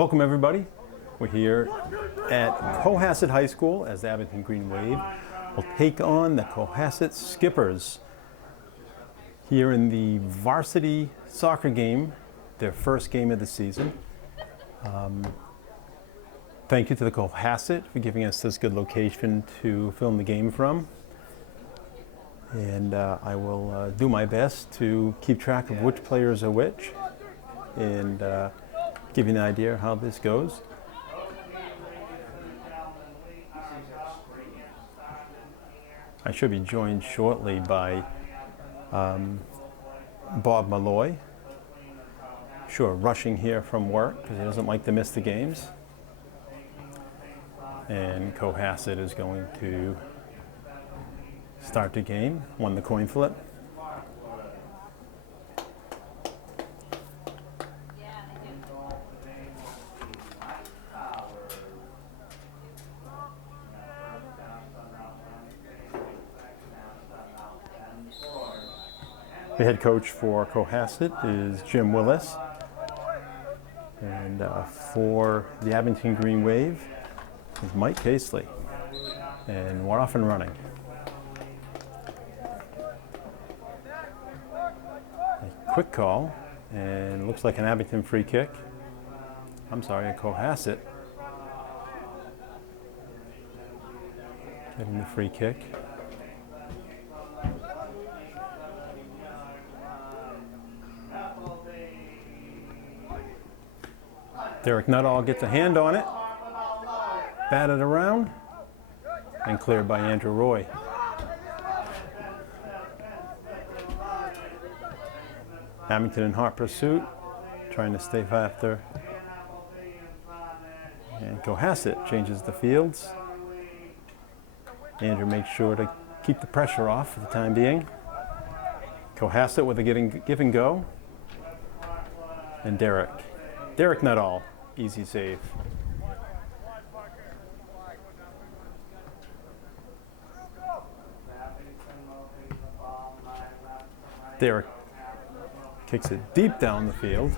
Welcome everybody. We're here at Cohasset High School as the Abington Green Wave will take on the Cohasset Skippers here in the varsity soccer game, their first game of the season. Thank you to the Cohasset for giving us this good location to film the game from. And I will do my best to keep track of which players are which and give you an idea how this goes. I should be joined shortly by Bob Malloy. Sure, rushing here from work because he doesn't like to miss the games. And Cohasset is going to start the game, won the coin flip. The head coach for Cohasset is Jim Willis. And for the Abington Green Wave is Mike Casely. And we're off and running. A quick call, and it looks like an Abington free kick. I'm sorry, a Cohasset getting the free kick. Derek Nuttall gets a hand on it, batted around, and cleared by Andrew Roy. Abington in hot pursuit, trying to stay after. And Cohasset changes the fields. Andrew makes sure to keep the pressure off for the time being. Cohasset with a give and go. And Derek Nuttall, easy save. Derek kicks it deep down the field.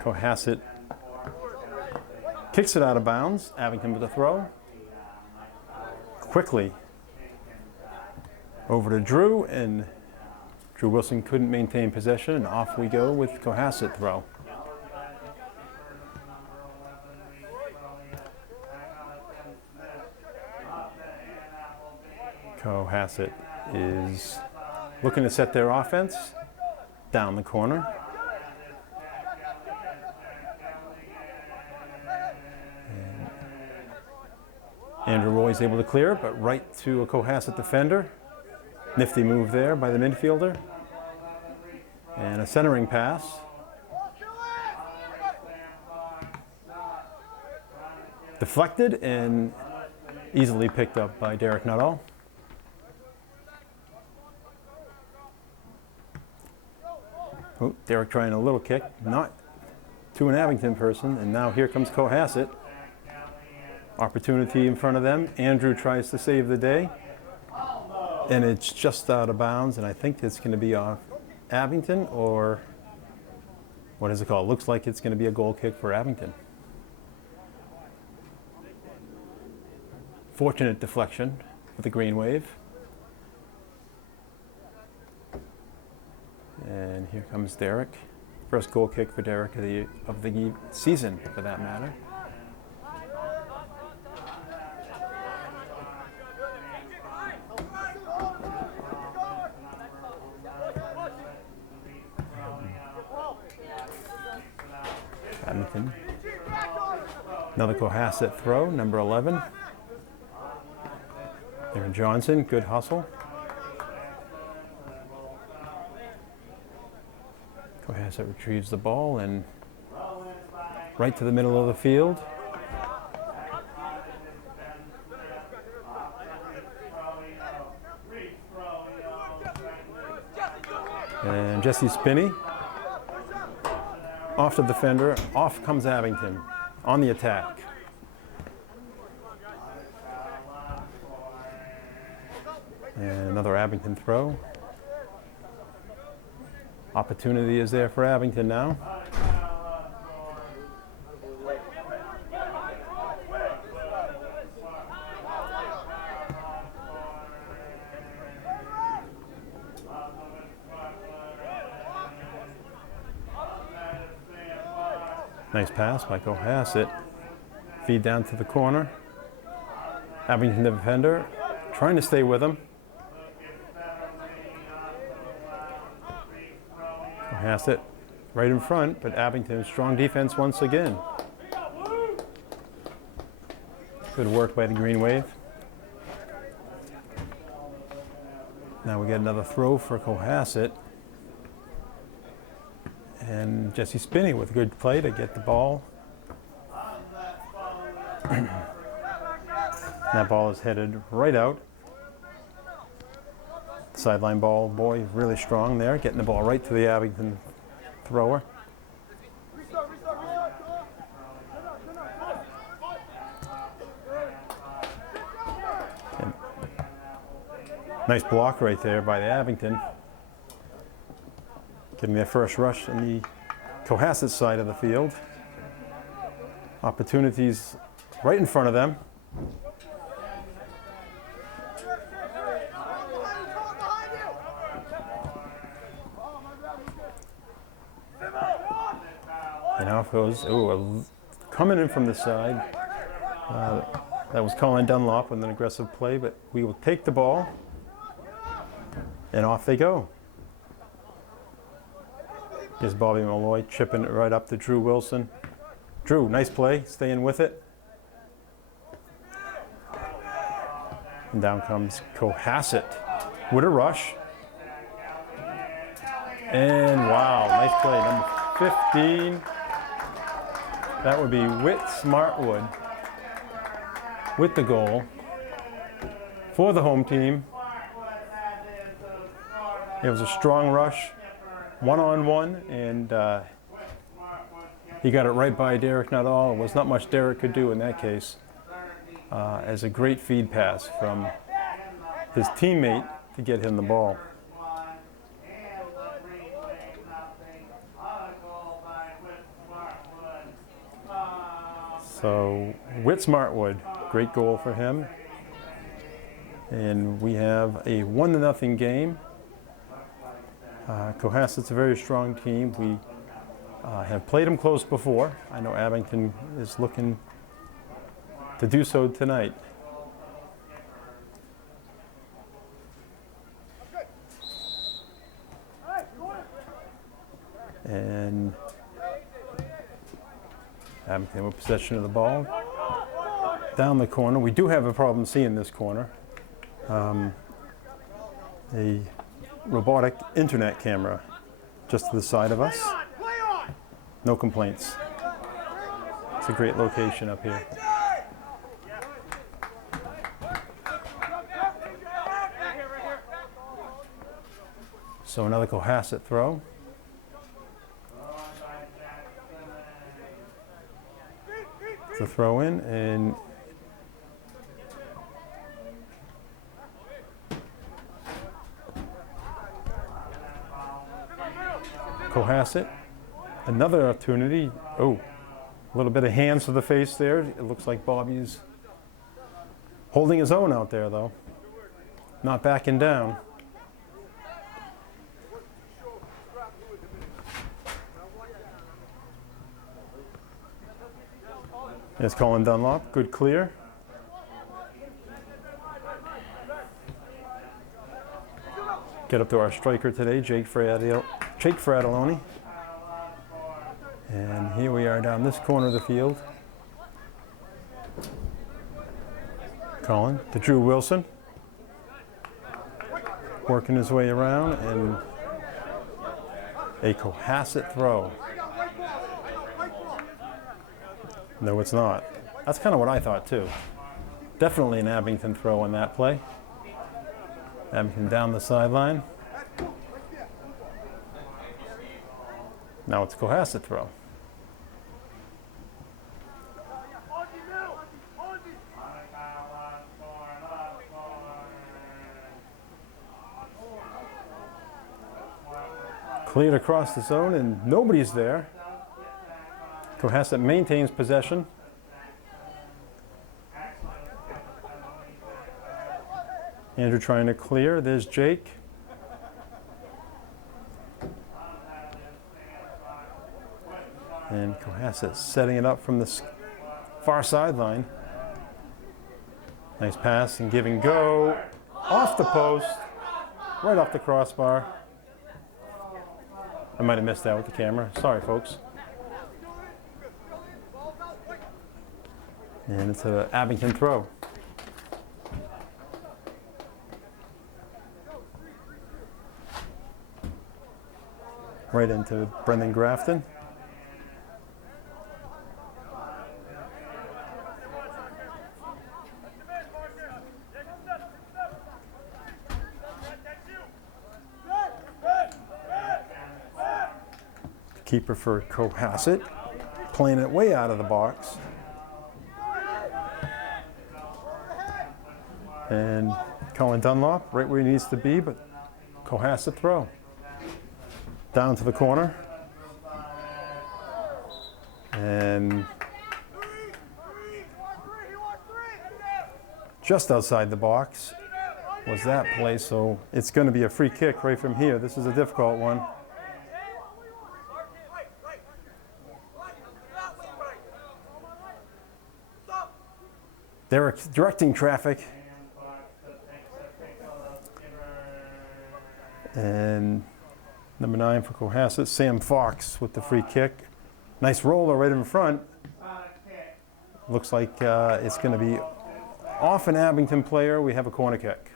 Cohasset kicks it out of bounds. Abington with a throw. Quickly over to Drew, and Drew Wilson couldn't maintain possession, and off we go with Cohasset throw. Cohasset is looking to set their offense down the corner. And Andrew Roy's able to clear it, but right to a Cohasset defender. Nifty move there by the midfielder. And a centering pass. Deflected and easily picked up by Derek Nuttall. Oh, Derek trying a little kick, not to an Abington person, and now here comes Cohasset. Opportunity in front of them. Andrew tries to save the day, and it's just out of bounds, and I think it's going to be off Abington, or what is it called? Looks like it's going to be a goal kick for Abington. Fortunate deflection for the Green Wave. And here comes Derek. First goal kick for Derek of the season, for that matter. Abington. Another Cohasset throw, number 11. Aaron Johnson, good hustle. Cohasset retrieves the ball and right to the middle of the field. And Jesse Spinney off the defender, off comes Abington on the attack. And another Abington throw. Opportunity is there for Abington now. Nice pass by Cohasset. Feed down to the corner. Abington defender trying to stay with him. Cohasset right in front, but Abington strong defense once again. Good work by the Green Wave. Now we get another throw for Cohasset. And Jesse Spinney with a good play to get the ball. That ball is headed right out. Sideline ball boy really strong there, getting the ball right to the Abington thrower. And nice block right there by the Abington. Getting their first rush on the Cohasset side of the field. Opportunities right in front of them. And off goes, coming in from the side. That was Colin Dunlop with an aggressive play, but we will take the ball, and off they go. Here's Bobby Malloy chipping it right up to Drew Wilson. Drew, nice play, staying with it. And down comes Cohasset with a rush. And wow, nice play, number 15. That would be Whit Smartwood with the goal for the home team. It was a strong rush, one-on-one, and he got it right by Derek Nuttall. There was not much Derek could do in that case. As a great feed pass from his teammate to get him the ball. So Whit Smartwood, great goal for him. And we have a 1-0 game. Cohasset's a very strong team. We have played them close before. I know Abington is looking to do so tonight. And Abington with possession of the ball. Down the corner. We do have a problem seeing this corner. A robotic internet camera just to the side of us. No complaints. It's a great location up here. So another Cohasset throw. It's a throw in, and Cohasset, another opportunity. Oh, a little bit of hands to the face there. It looks like Bobby's holding his own out there, though. Not backing down. There's Colin Dunlop, good clear. Get up to our striker today, Jake Fratelloni. And here we are down this corner of the field. Colin to Drew Wilson. Working his way around, and a Cohasset throw. No, it's not. That's kind of what I thought too. Definitely an Abington throw on that play. Abington down the sideline. Now it's Cohasset throw. Cleared across the zone, and nobody's there. Cohasset maintains possession. Andrew trying to clear. There's Jake. And Cohasset setting it up from the far sideline. Nice pass and give and go. Off the post. Right off the crossbar. I might have missed that with the camera. Sorry, folks. And it's an Abington throw. Right into Brendan Grafton. Keeper for Cohasset, playing it way out of the box. And Colin Dunlop right where he needs to be, but Cohasset throw. Down to the corner. And just outside the box was that play, so it's going to be a free kick right from here. This is a difficult one. They're directing traffic. And number 9 for Cohasset, Sam Fox with the free kick. Nice roller right in front. Looks like it's going to be off an Abington player. We have a corner kick.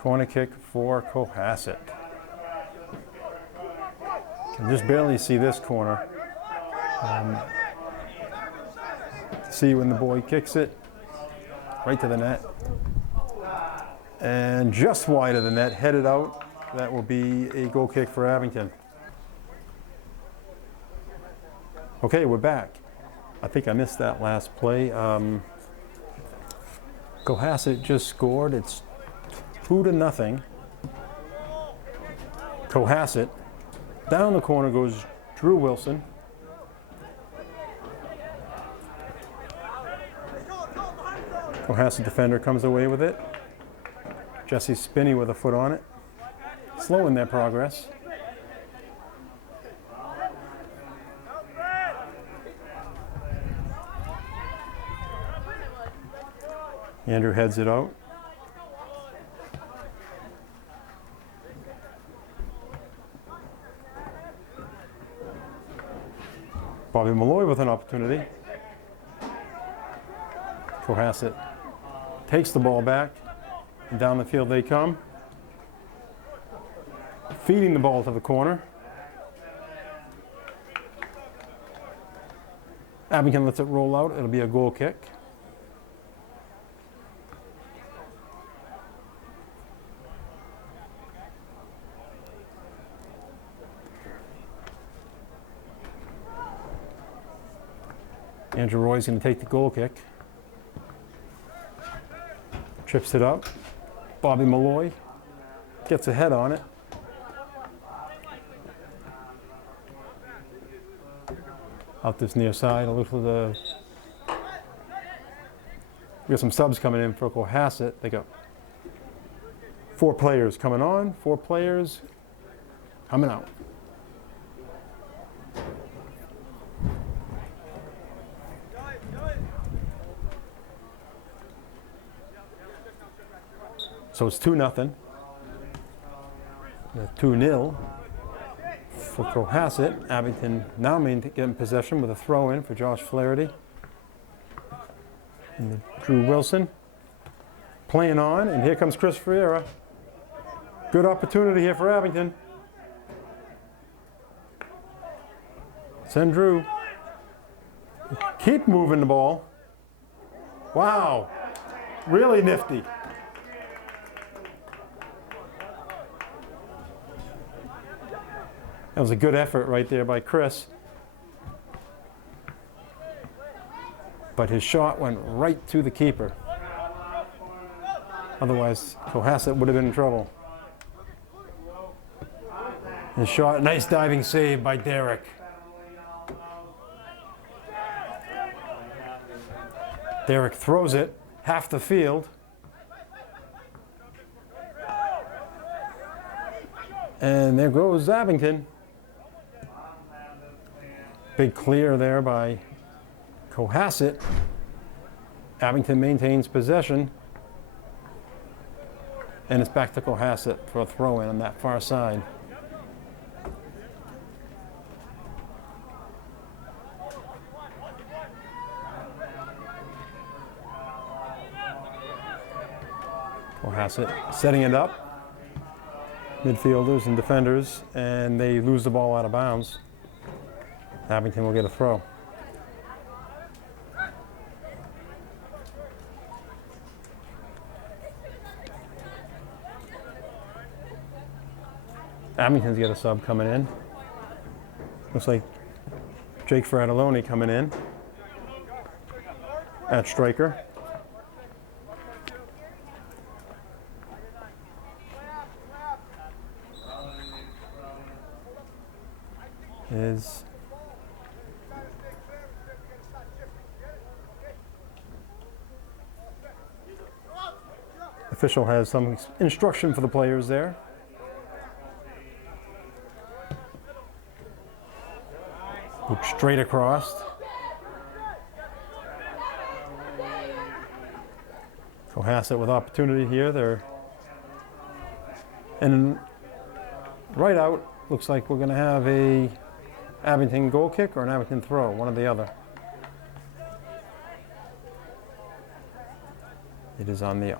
Corner kick for Cohasset. Can just barely see this corner. See when the boy kicks it right to the net. And just wide of the net, headed out. That will be a goal kick for Abington. Okay, we're back. I think I missed that last play. Cohasset just scored. It's 2-0. Cohasset. Down the corner goes Drew Wilson. Cohasset defender comes away with it. Jesse Spinney with a foot on it. Slowing their progress. Andrew heads it out. Bobby Malloy with an opportunity. Cohasset takes the ball back, and down the field they come. Feeding the ball to the corner. Abington lets it roll out. It'll be a goal kick. Andrew Roy's going to take the goal kick. Trips it up. Bobby Malloy gets a head on it. Out this near side, a little of the. We got some subs coming in for Cohasset. They got 4 players coming on, 4 players coming out. So it's 2-0. 2-0 for Cohasset. Abington now getting possession with a throw in for Josh Flaherty. And Drew Wilson playing on, and here comes Chris Ferreira. Good opportunity here for Abington. Send Drew. Keep moving the ball. Wow, really nifty. That was a good effort right there by Chris. But his shot went right to the keeper. Otherwise, Cohasset would have been in trouble. His shot, nice diving save by Derek. Derek throws it half the field. And there goes Abington. Big clear there by Cohasset. Abington maintains possession. And it's back to Cohasset for a throw-in on that far side. Cohasset setting it up. Midfielders and defenders, and they lose the ball out of bounds. Abington will get a throw. Abington's got a sub coming in. Looks like Jake Fratelloni coming in at striker. Is official has some instruction for the players there. Look straight across. Cohasset with opportunity here. They're and right out. Looks like we're going to have a Abington goal kick or an Abington throw, one or the other. It is on the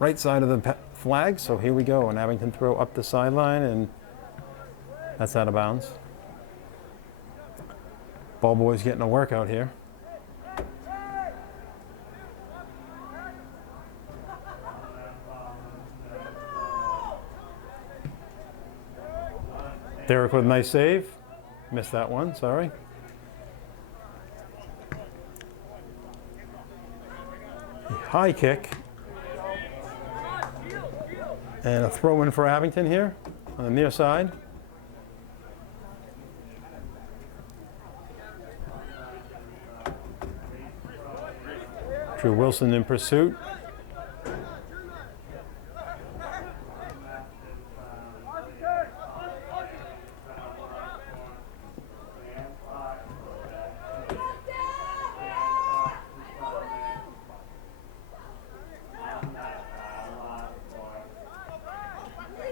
right side of the flag, so here we go. An Abington throw up the sideline, and that's out of bounds. Ball boy's getting a workout here. Derek with a nice save. Missed that one, sorry. A high kick. And a throw in for Abington here on the near side. Drew Wilson in pursuit.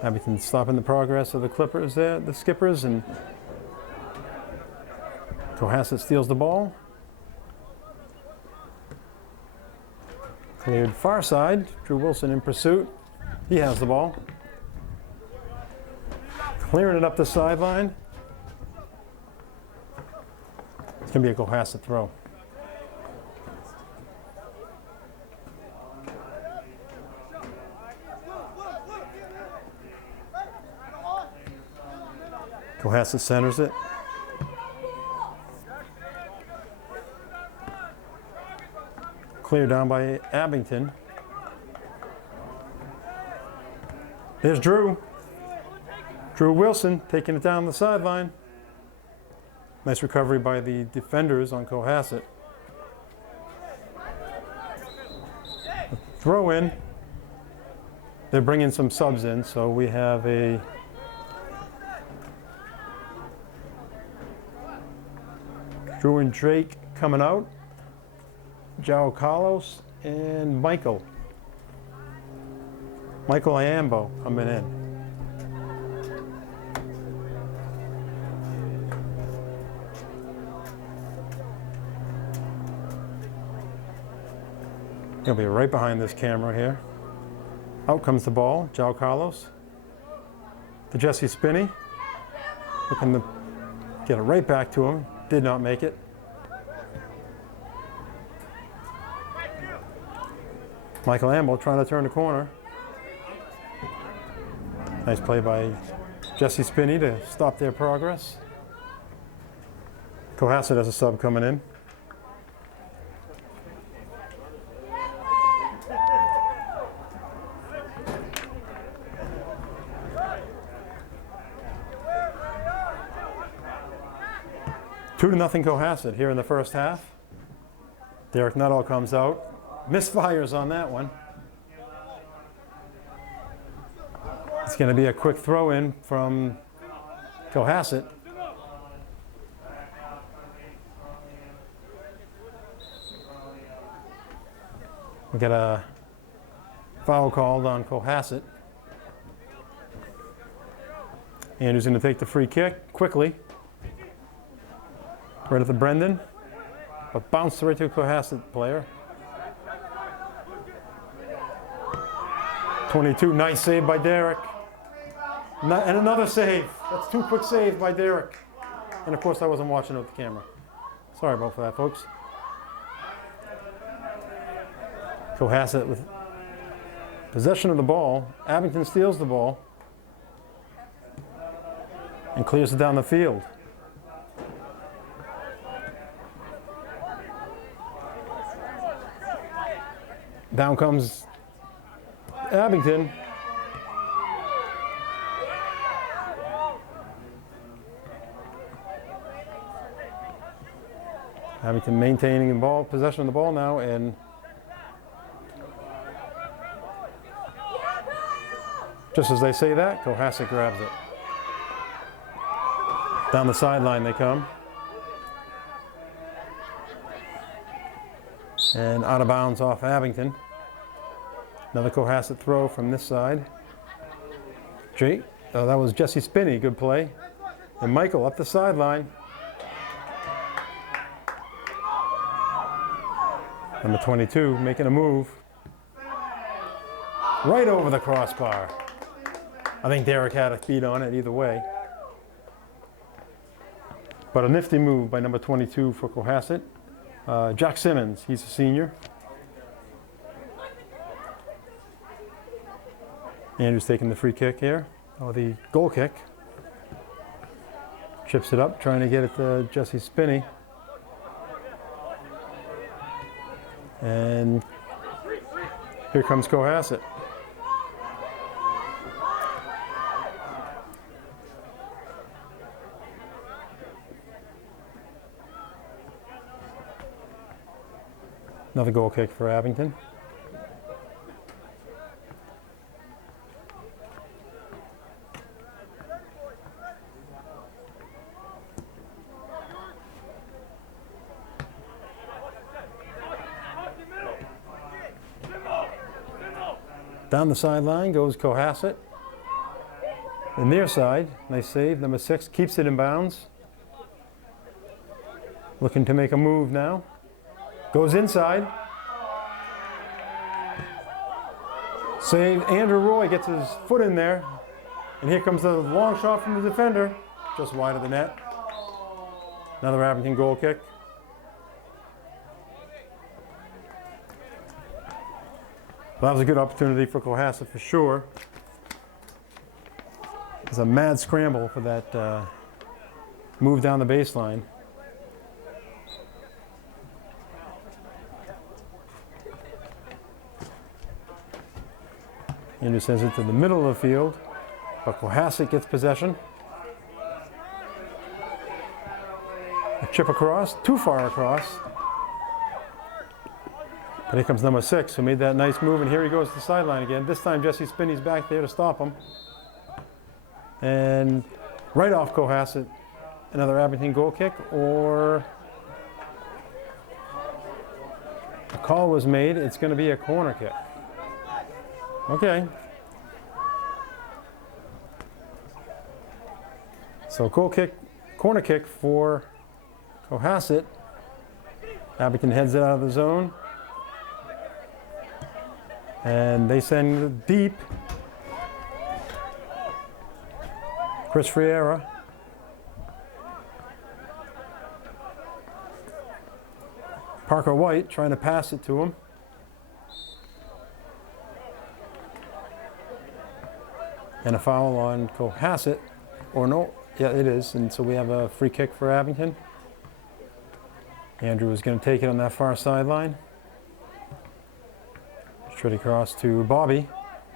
Abington stopping the progress of the Clippers there, the Skippers, and Cohasset steals the ball. Cleared far side. Drew Wilson in pursuit. He has the ball. Clearing it up the sideline. It's going to be a Cohasset throw. Cohasset centers it. Clear down by Abington. There's Drew. Drew Wilson taking it down the sideline. Nice recovery by the defenders on Cohasset. Throw in. They're bringing some subs in, so we have a Drew and Drake coming out. João Carlos and Michael Iambo coming in. He'll be right behind this camera here. Out comes the ball, João Carlos. To Jesse Spinney. Looking to get it right back to him. Did not make it. Michael Amble trying to turn the corner. Nice play by Jesse Spinney to stop their progress. Cohasset has a sub coming in. Two to nothing Cohasset here in the first half. Derek Nuttall comes out. Misfires on that one. It's going to be a quick throw in from Cohasset. We got a foul called on Cohasset. Andrew's going to take the free kick quickly. Right at the Brendan. But bounced right to a Cohasset player. 22, nice save by Derek. And another save. That's 2 quick saves by Derek. And of course I wasn't watching with the camera. Sorry about that, folks. Cohasset with possession of the ball. Abington steals the ball and clears it down the field. Down comes Abington. Abington maintaining the ball, possession of the ball now, and just as they say that, Cohasset grabs it. Down the sideline they come. And out of bounds off Abington. Another Cohasset throw from this side. That was Jesse Spinney, good play. And Michael up the sideline. Number 22 making a move. Right over the crossbar. I think Derek had a beat on it either way. But a nifty move by number 22 for Cohasset. Jack Simmons, he's a senior. Andrew's taking the free kick here, or the goal kick. Chips it up, trying to get it to Jesse Spinney. And here comes Cohasset. Another goal kick for Abington. Down the sideline goes Cohasset. And near side, nice save, number 6, keeps it in bounds. Looking to make a move now. Goes inside. Save, Andrew Roy gets his foot in there. And here comes the long shot from the defender. Just wide of the net. Another Abington goal kick. Well, that was a good opportunity for Cohasset for sure. There's a mad scramble for that move down the baseline. Andrew sends it to the middle of the field, but Cohasset gets possession. A chip across, too far across. But here comes number 6, who made that nice move, and here he goes to the sideline again. This time Jesse Spinney's back there to stop him. And right off Cohasset, another Abington goal kick, or a call was made. It's going to be a corner kick. Okay. So corner kick for Cohasset. Abington heads it out of the zone. And they send it deep. Chris Friera. Parker White trying to pass it to him. And a foul on Cohasset, or no, yeah it is, and so we have a free kick for Abington. Andrew is going to take it on that far sideline. Straight across to Bobby.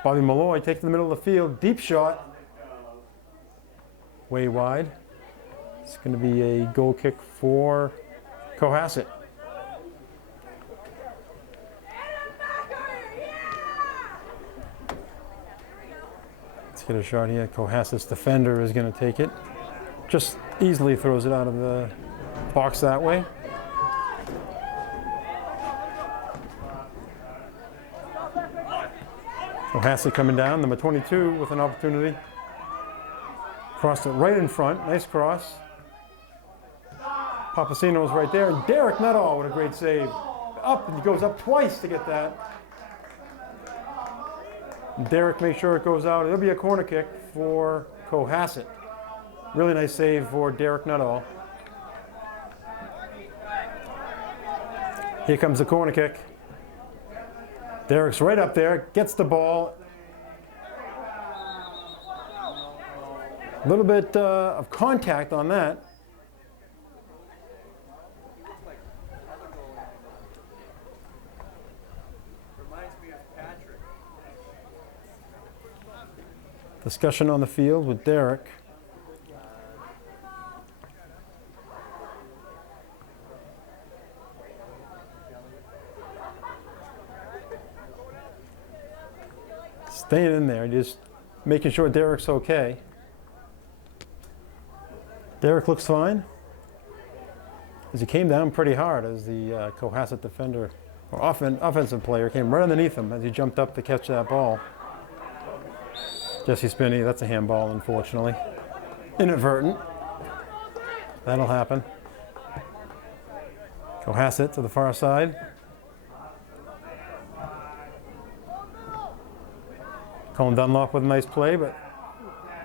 Bobby Malloy takes the middle of the field, deep shot. Way wide. It's going to be a goal kick for Cohasset. Get a shot here. Cohasset's defender is going to take it. Just easily throws it out of the box that way. Cohasset coming down, number 22 with an opportunity. Crossed it right in front, nice cross. Papasino's right there, and Derek Nuttall with a great save. Up, and he goes up twice to get that. And Derek makes sure it goes out. It'll be a corner kick for Cohasset. Really nice save for Derek Nuttall. Here comes the corner kick. Derek's right up there, gets the ball. A little bit of contact on that. Discussion on the field with Derek. Staying in there, just making sure Derek's okay. Derek looks fine. As he came down pretty hard as the Cohasset defender, or offensive player, came right underneath him as he jumped up to catch that ball. Jesse Spinney, that's a handball, unfortunately. Inadvertent. That'll happen. Cohasset to the far side. Colin Dunlop with a nice play, but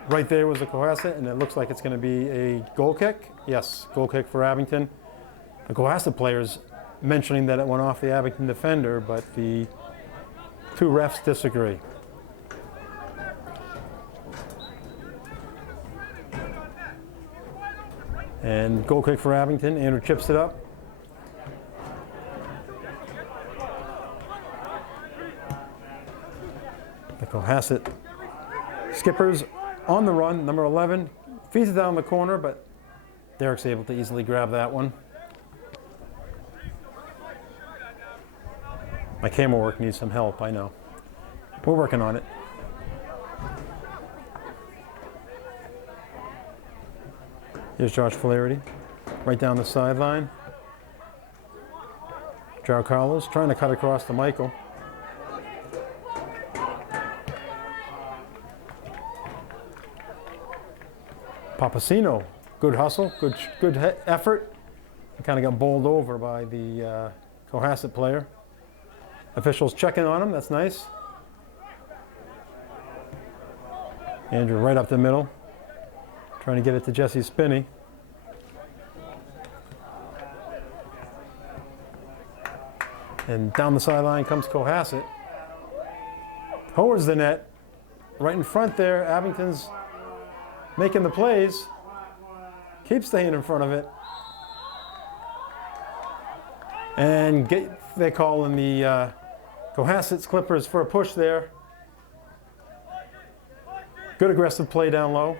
right there was the Cohasset, and it looks like it's going to be a goal kick. Yes, goal kick for Abington. The Cohasset players mentioning that it went off the Abington defender, but the two refs disagree. And goal kick for Abington. Andrew chips it up. The Cohasset skippers on the run. Number 11 feeds it down the corner, but Derek's able to easily grab that one. My camera work needs some help, I know. We're working on it. Here's Josh Flaherty, right down the sideline. Joe Carlos trying to cut across to Michael. Papasino, good hustle, good effort. He kind of got bowled over by the Cohasset player. Officials checking on him, that's nice. Andrew right up the middle, trying to get it to Jesse Spinney. And down the sideline comes Cohasset. Towards the net, right in front there, Abington's making the plays, keeps the hand in front of it. And they call in the Cohasset's Clippers for a push there. Good aggressive play down low.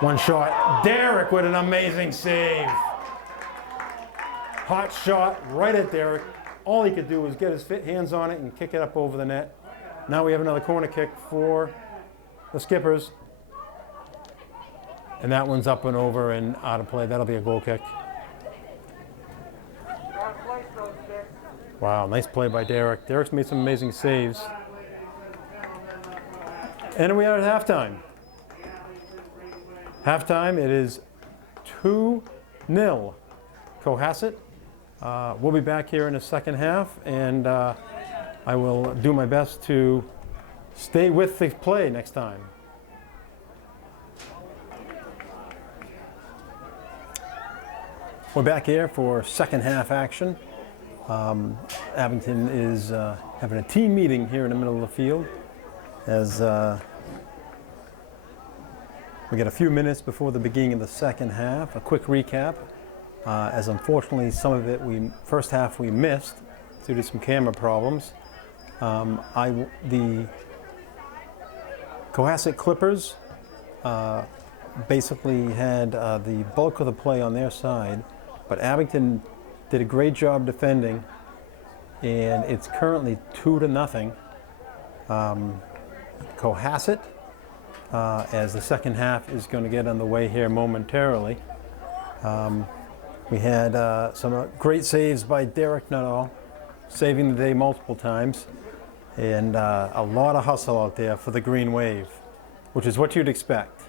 One shot. Derek with an amazing save. Hot shot right at Derek. All he could do was get his hands on it and kick it up over the net. Now we have another corner kick for the Skippers. And that one's up and over and out of play. That'll be a goal kick. Wow, nice play by Derek. Derek's made some amazing saves. And we are at halftime. Halftime, it is 2-0 Cohasset. We'll be back here in the second half, and I will do my best to stay with the play next time. We're back here for second half action. Abington is having a team meeting here in the middle of the field as we get a few minutes before the beginning of the second half. A quick recap, as unfortunately some of it first half we missed due to some camera problems. The Cohasset Clippers basically had the bulk of the play on their side, but Abington did a great job defending, and it's currently 2-0. Cohasset as the second half is going to get underway here momentarily. We had some great saves by Derek Nuttall, saving the day multiple times, and a lot of hustle out there for the Green Wave, which is what you'd expect.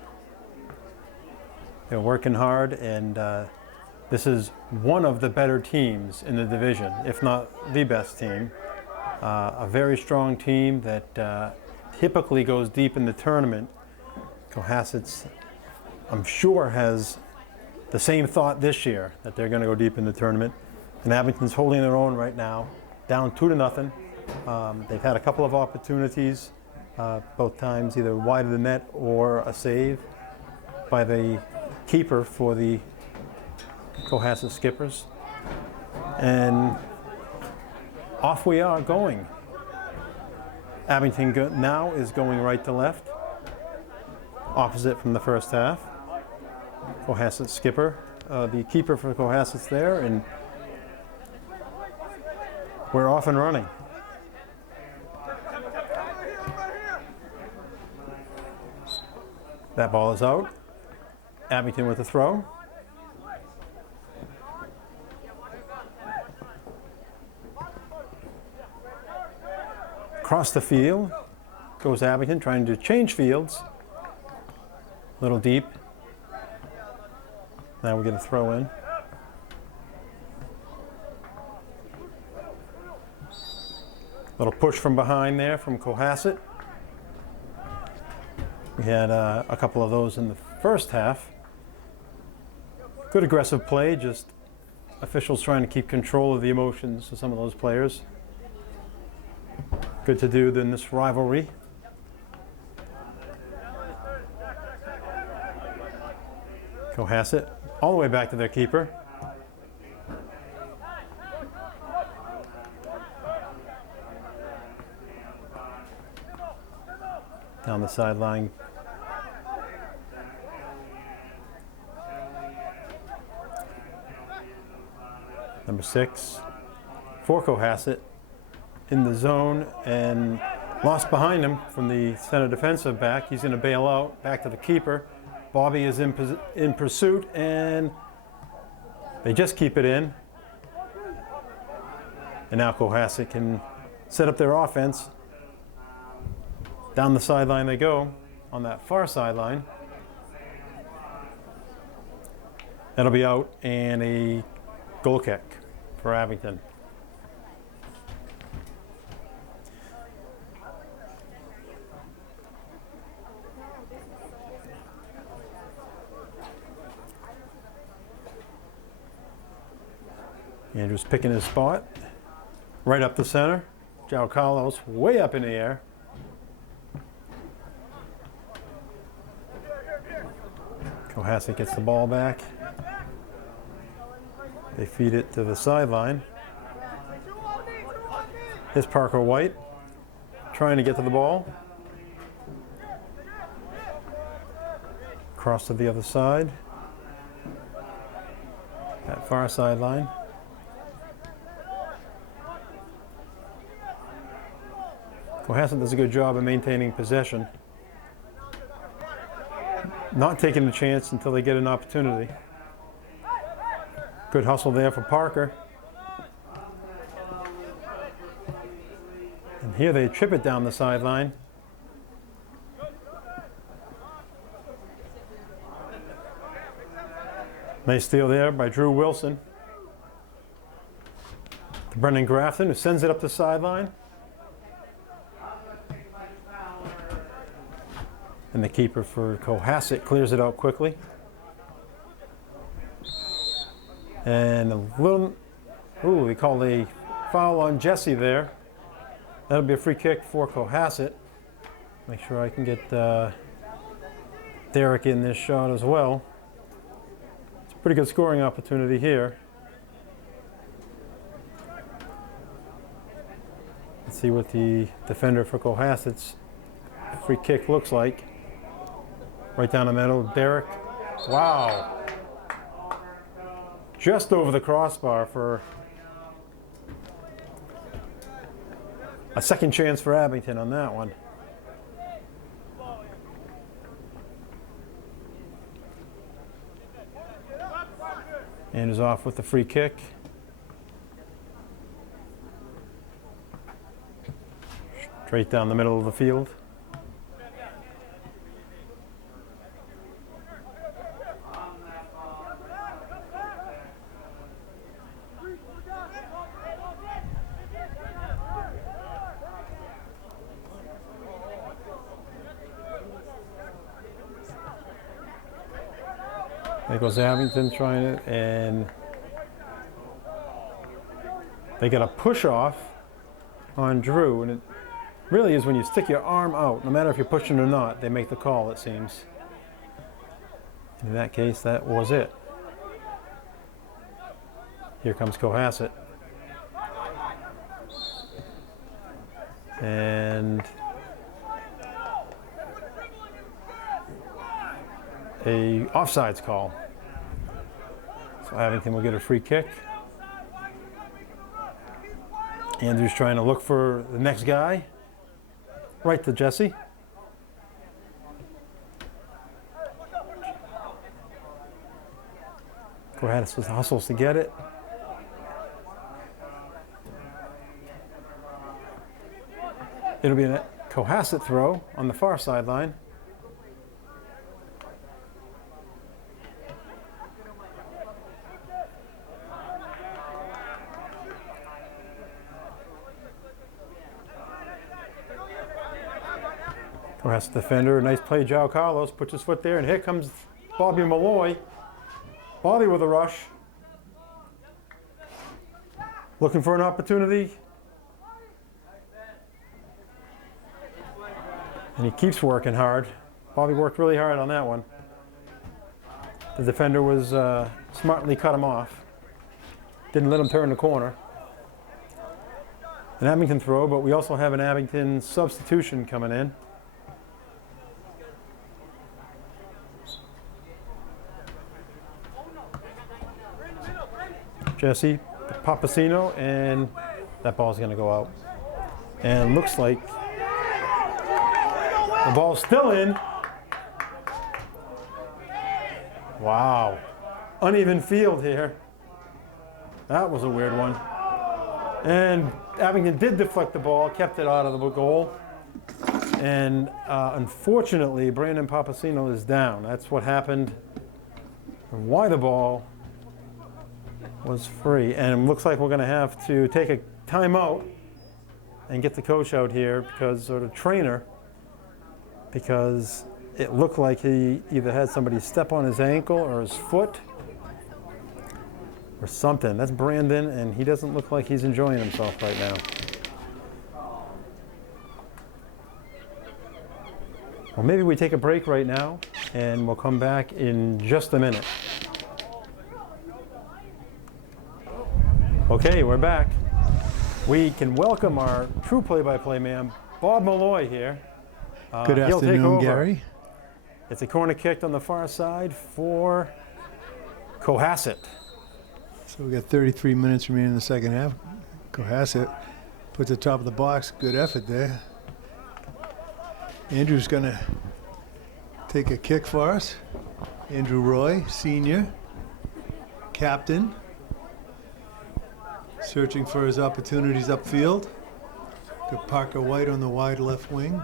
They're working hard, and this is one of the better teams in the division, if not the best team. A very strong team that typically goes deep in the tournament. Cohasset's, I'm sure, has the same thought this year, that they're going to go deep in the tournament. And Abington's holding their own right now, down 2-0. They've had a couple of opportunities, both times either wide of the net or a save by the keeper for the Cohasset Skippers. And off we are going. Abington now is going right to left, opposite from the first half. Cohasset skipper, the keeper for Cohasset's there, and we're off and running. That ball is out. Abington with the throw. Across the field goes Abington, trying to change fields. A little deep. Now we get a throw in. Little push from behind there from Cohasset. We had a couple of those in the first half. Good aggressive play, just officials trying to keep control of the emotions of some of those players. Good to do in this rivalry. Cohasset all the way back to their keeper. Down the sideline. Number 6 for Cohasset in the zone and lost behind him from the center defensive back. He's going to bail out, back to the keeper. Bobby is in pursuit, and they just keep it in. And now Cohasset can set up their offense. Down the sideline they go, on that far sideline. That'll be out, and a goal kick for Abington. Andrew's picking his spot. Right up the center. João Carlos way up in the air. Cohasset gets the ball back. They feed it to the sideline. Here's Parker White trying to get to the ball. Cross to the other side. That far sideline. Cohasset does a good job of maintaining possession. Not taking the chance until they get an opportunity. Good hustle there for Parker. And here they chip it down the sideline. Nice steal there by Drew Wilson. To Brendan Grafton, who sends it up the sideline. And the keeper for Cohasset clears it out quickly. And a little, we call a foul on Jesse there. That'll be a free kick for Cohasset. Make sure I can get Derek in this shot as well. It's a pretty good scoring opportunity here. Let's see what the defender for Cohasset's free kick looks like. Right down the middle, Derek. Wow. Just over the crossbar for a second chance for Abington on that one. Andrews off with the free kick. Straight down the middle of the field. There goes Abington trying it, and they got a push off on Drew, and it really is when you stick your arm out, no matter if you're pushing or not, they make the call, it seems. In that case, that was it. Here comes Cohasset. And a offsides call. So Abington will get a free kick. Andrews trying to look for the next guy. Right to Jesse. Cohasset hustles to get it. It'll be a Cohasset throw on the far sideline. Cohasset defender, nice play, João Carlos puts his foot there, and here comes Bobby Malloy. Bobby with a rush. Looking for an opportunity. And he keeps working hard. Bobby worked really hard on that one. The defender was smartly cut him off. Didn't let him turn the corner. An Abington throw, but we also have an Abington substitution coming in. Jesse Papasino, and that ball's going to go out. And looks like the ball's still in. Wow. Uneven field here. That was a weird one. And Abington did deflect the ball, kept it out of the goal. And unfortunately, Brandon Papasino is down. That's what happened and why the ball was free. And it looks like we're going to have to take a timeout and get the coach out here, because, or the trainer, because it looked like he either had somebody step on his ankle or his foot or something. That's Brandon, and he doesn't look like he's enjoying himself right now. Well, maybe we take a break right now, and we'll come back in just a minute. Okay, we're back. We can welcome our true play-by-play man, Bob Malloy here. Good afternoon, Gary. It's a corner kick on the far side for Cohasset. So we got 33 minutes remaining in the second half. Cohasset puts the top of the box. Good effort there. Andrew's going to take a kick for us. Andrew Roy, senior, captain, searching for his opportunities upfield. Got Parker White on the wide left wing.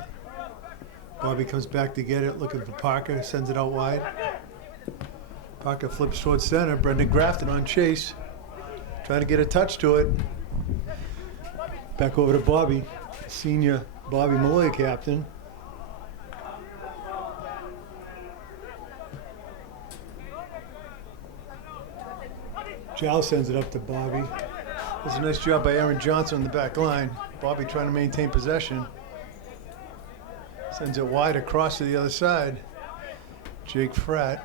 Bobby comes back to get it, looking for Parker, sends it out wide. Parker flips towards center. Brendan Grafton on chase, trying to get a touch to it. Back over to Bobby, senior Bobby Malloy, captain. Jal sends it up to Bobby. Does a nice job by Aaron Johnson on the back line. Bobby trying to maintain possession. Sends it wide across to the other side. Jake Fratt.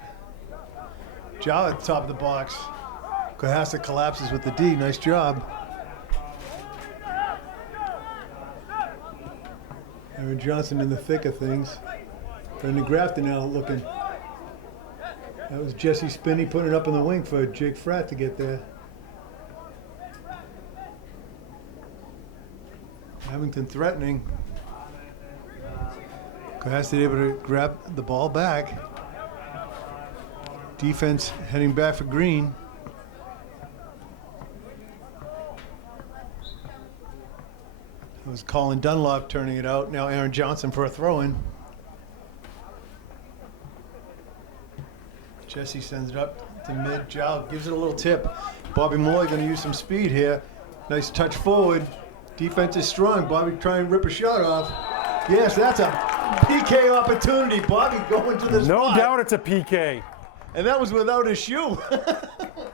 Jal at the top of the box. Cohasset collapses with the D. Nice job. Aaron Johnson in the thick of things. Brendan Grafton now looking. That was Jesse Spinney putting it up in the wing for Jake Fratt to get there. Abington threatening. Cohasset able to grab the ball back. Defense heading back for Green. It was Colin Dunlop turning it out. Now Aaron Johnson for a throw-in. Jesse sends it up to mid. Jow gives it a little tip. Bobby Malloy going to use some speed here. Nice touch forward. Defense is strong. Bobby trying to rip a shot off. Yes, that's a PK opportunity. Bobby going to the spot. No doubt it's a PK. And that was without a shoe.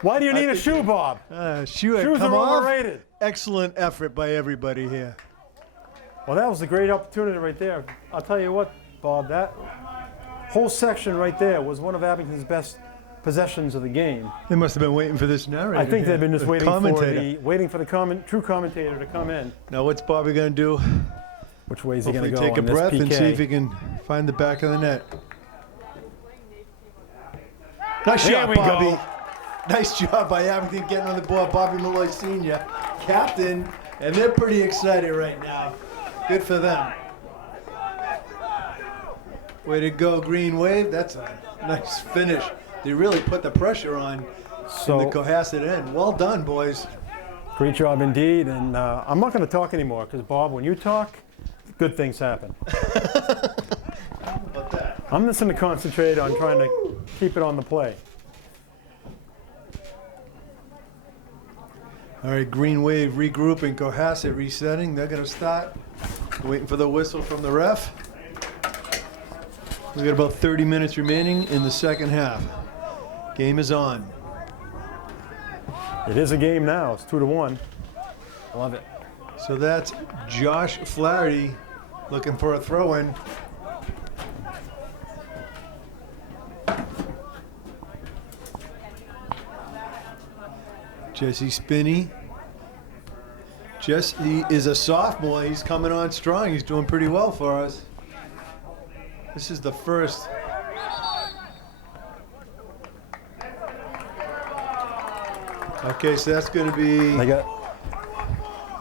Why do you need a shoe, Bob? Shoes are overrated. Excellent effort by everybody here. Well, that was a great opportunity right there. I'll tell you what, Bob, that whole section right there was one of Abington's best possessions of the game. They must have been waiting for this narrator. I think they've been just waiting for commentator. the true commentator to come in. Now what's Bobby going to do? Which way is he going to go? Take a on this breath PK? and see if he can find the back of the net. Nice There shot, we Bobby. go. Nice job by Abington getting on the board. Bobby Malloy Sr., captain, and they're pretty excited right now. Good for them. Way to go, Green Wave. That's a nice finish. They really put the pressure on in the Cohasset end. Well done, boys. Great job indeed. And I'm not going to talk anymore because, Bob, when you talk, good things happen. How about that? I'm just going to concentrate on trying to keep it on the play. All right, Green Wave regrouping, Cohasset resetting. They're going to start. Waiting for the whistle from the ref. We got about 30 minutes remaining in the second half. Game is on. It is a game now. It's 2-1. I love it. So that's Josh Flaherty looking for a throw-in. Jesse Spinney. Jesse is a sophomore. He's coming on strong. He's doing pretty well for us. This is the first. Okay, so that's going to be.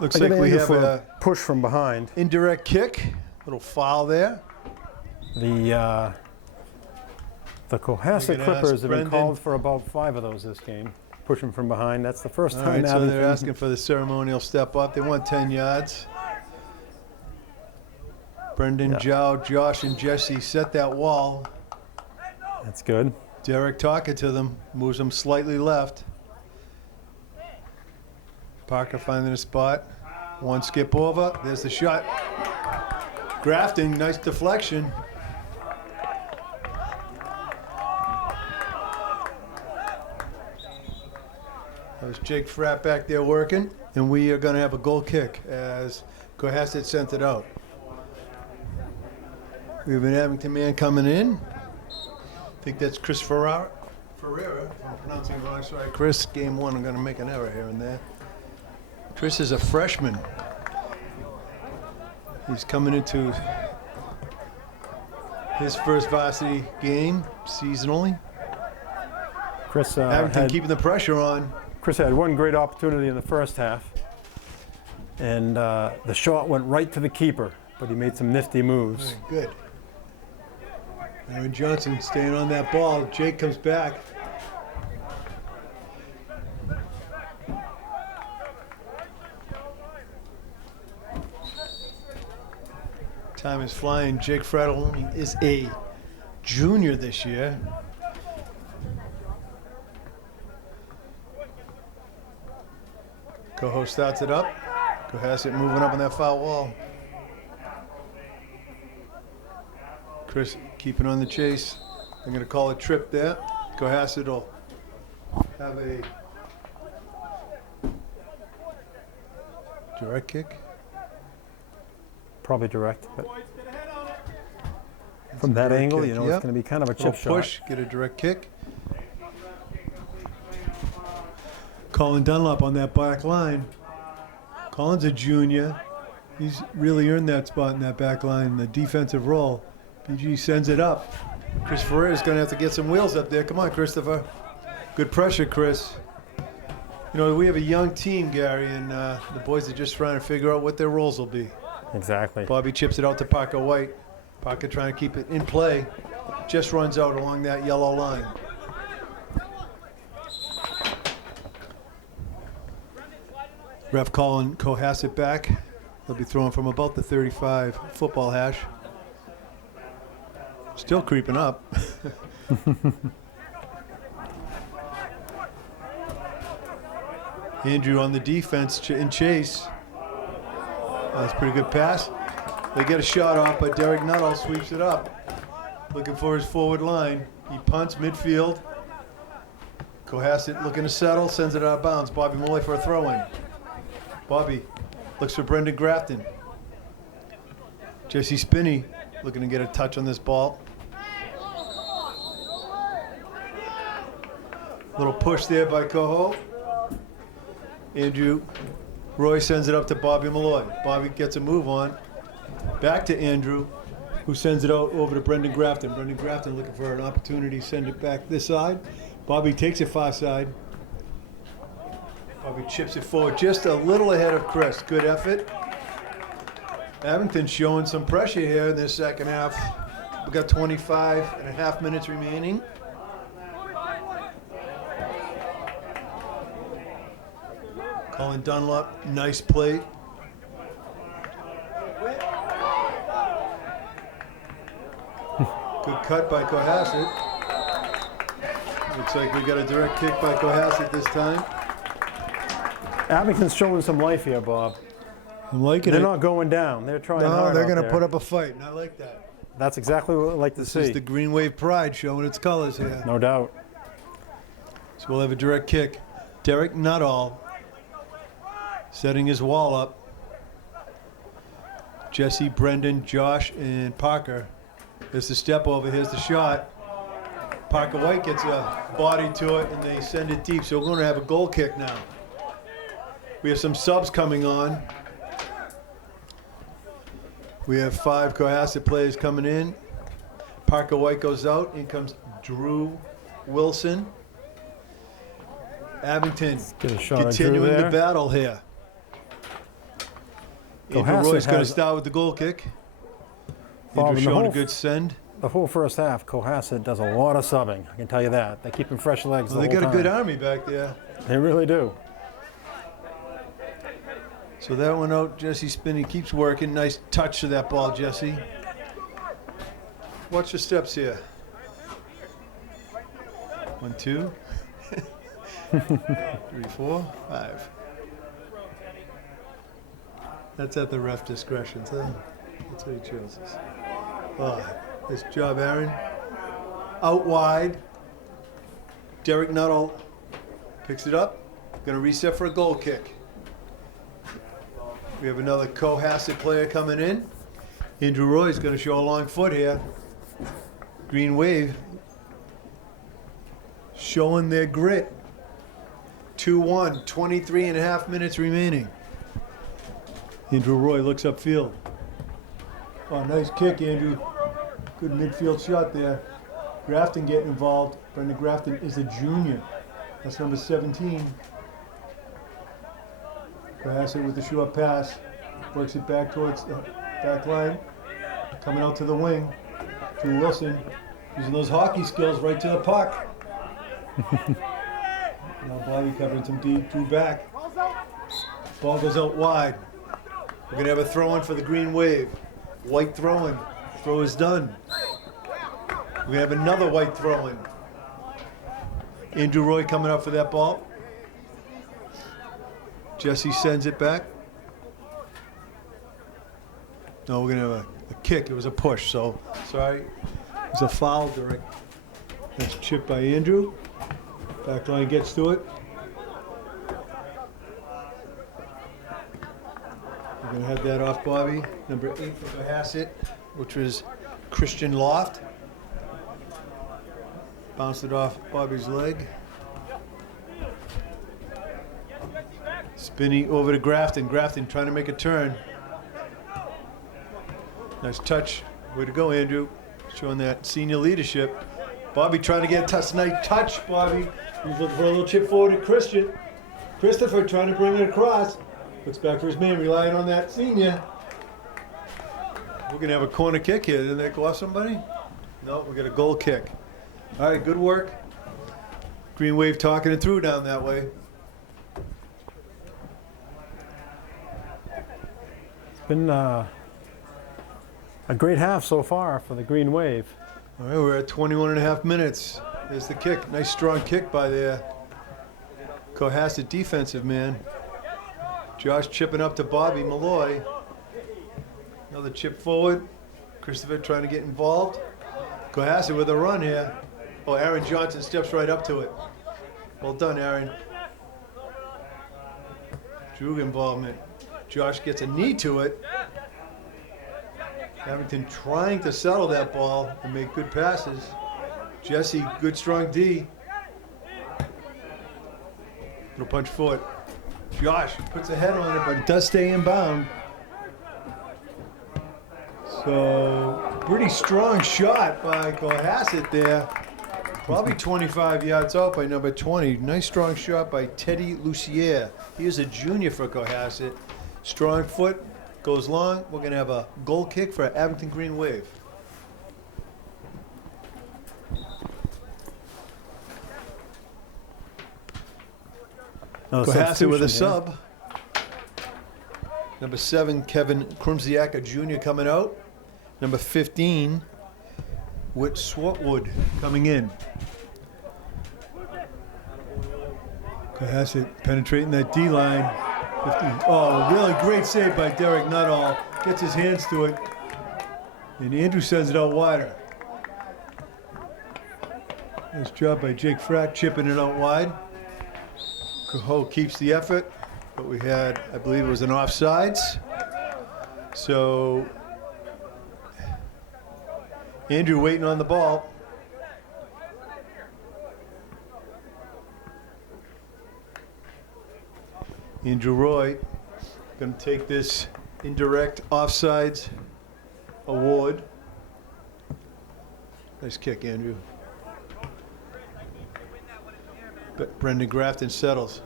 Looks like we have a push from behind. Indirect kick. Little foul there. The Cohasset Clippers have been called for about 5 of those this game. Pushing from behind. That's the first time. All right, so they're asking for the ceremonial step up. They want 10 yards. Brendan, Jow, Josh, and Jesse set that wall. That's good. Derek talking to them. Moves them slightly left. Parker finding a spot. One skip over. There's the shot. Grafting, nice deflection. That was Jake Fratt back there working. And we are going to have a goal kick as Cohasset sent it out. We have an Abington man coming in. I think that's Chris Ferreira. If I'm pronouncing it wrong, sorry. Chris, game 1, I'm going to make an error here and there. Chris is a freshman. He's coming into his first varsity game seasonally. Chris Abington keeping the pressure on. Chris had one great opportunity in the first half, and the shot went right to the keeper, but he made some nifty moves. Right, good. Aaron Johnson staying on that ball. Jake comes back. Time is flying. Jake Fratelloni is a junior this year. Coho starts it up. Cohasset moving up on that foul wall. Chris keeping on the chase. I'm going to call a trip there. Cohasset will have a direct kick. Probably direct, but from that angle, you know, it's going to be kind of a chip shot. Push, get a direct kick. Colin Dunlop on that back line. Colin's a junior. He's really earned that spot in that back line, the defensive role. PG sends it up. Chris Ferreira's going to have to get some wheels up there. Come on, Christopher. Good pressure, Chris. You know, we have a young team, Gary, and the boys are just trying to figure out what their roles will be. Exactly. Bobby chips it out to Parker White. Parker trying to keep it in play. Just runs out along that yellow line. Ref calling Cohasset back They'll be throwing from about the 35 football hash. Still creeping up. Andrew on the defense in chase. That's a pretty good pass. They get a shot off, but Derek Nuttall sweeps it up. Looking for his forward line. He punts midfield. Cohasset looking to settle, sends it out of bounds. Bobby Molloy for a throw-in. Bobby looks for Brendan Grafton. Jesse Spinney looking to get a touch on this ball. Little push there by Coho. Andrew Roy sends it up to Bobby Molloy. Bobby gets a move on. Back to Andrew, who sends it out over to Brendan Grafton. Brendan Grafton looking for an opportunity to send it back this side. Bobby takes it far side. Bobby chips it forward just a little ahead of Chris. Good effort. Abington showing some pressure here in this second half. We've got 25.5 minutes remaining. Colin Dunlop, nice play. Good cut by Cohasset. Looks like we got a direct kick by Cohasset this time. Abington's showing some life here, Bob. I'm liking They're it. not going down. They're trying No, hard they're out going to there. put up a fight, and I like that. That's exactly what I like to This see. is the Green Wave pride showing its colors here. No doubt. So we'll have a direct kick. Derek Nuttall setting his wall up. Jesse, Brendan, Josh, and Parker. There's the step over. Here's the shot. Parker White gets a body to it, and they send it deep. So we're going to have a goal kick now. We have some subs coming on. We have 5 Cohasset players coming in. Parker White goes out. In comes Drew Wilson. Abington Get a shot at Drew continuing the there. battle here. Andrew Cohasset Roy's going to has- start with the goal kick. Bob, Andrew in the showing a whole- good send. The whole first half, Cohasset does a lot of subbing. I can tell you that. They keep him fresh legs Well, the they whole got a time. good army back there. They really do. So that one out. Jesse Spinney keeps working. Nice touch to that ball, Jesse. Watch your steps here. 1, 2, 3, 4, 5. That's at the ref discretion. So that's what he chooses. Oh, nice job, Aaron. Out wide. Derek Nuttall picks it up. Going to reset for a goal kick. We have another Cohasset player coming in. Andrew Roy's going to show a long foot here. Green Wave showing their grit. 2-1, 23.5 minutes remaining. Andrew Roy looks upfield. Oh, nice kick, Andrew. Good midfield shot there. Grafton getting involved. Brendan Grafton is a junior. That's number 17. Cohasset with the short pass. Works it back towards the back line. Coming out to the wing. Drew Wilson using those hockey skills right to the puck. Now Bobby covering some deep. Drew back. Ball goes out wide. We're going to have a throw-in for the Green Wave. White throw-in. Throw is done. We have another white throw-in. Andrew Roy coming up for that ball. Jesse sends it back. No, we're going to have a kick. It was a push, so sorry. It was a foul direct. That's chipped by Andrew. Back line gets to it. We're going to have that off Bobby. Number 8 for Cohasset, which was Christian Loft. Bounced it off Bobby's leg. Spinney over to Grafton. Grafton trying to make a turn. Nice touch. Way to go, Andrew. Showing that senior leadership. Bobby trying to get a nice touch, Bobby. He's looking for a little chip forward to Christian. Christopher trying to bring it across. Looks back for his man, relying on that senior. We're going to have a corner kick here. Didn't that go off somebody? No, we got a goal kick. All right, good work. Green Wave talking it through down that way. Been a great half so far for the Green Wave. All right, we're at 21 and a half minutes. There's the kick. Nice strong kick by the Cohasset defensive man. Josh chipping up to Bobby Malloy. Another chip forward. Christopher trying to get involved. Cohasset with a run here. Oh, Aaron Johnson steps right up to it. Well done, Aaron. Drew involvement. Josh gets a knee to it. Abington trying to settle that ball and make good passes. Jesse, good strong D. Little punch forward. Josh puts a head on it, but it does stay inbound. So, pretty strong shot by Cohasset there. Probably 25 yards out by number 20. Nice strong shot by Teddy Lucier. He is a junior for Cohasset. Strong foot, goes long. We're going to have a goal kick for Abington Green Wave. Cohasset with a sub. Number 7, Kevin Krumsiak, a junior, coming out. Number 15, Whit Swartwood, coming in. Cohasset penetrating that D-line. 15. Oh, really great save by Derek Nuttall. Gets his hands to it. And Andrew sends it out wider. Nice job by Jake Frack chipping it out wide. Coho keeps the effort, but we had, I believe it was an offsides. So Andrew waiting on the ball. Andrew Roy going to take this indirect offsides award. Nice kick, Andrew. But Brendan Grafton settles.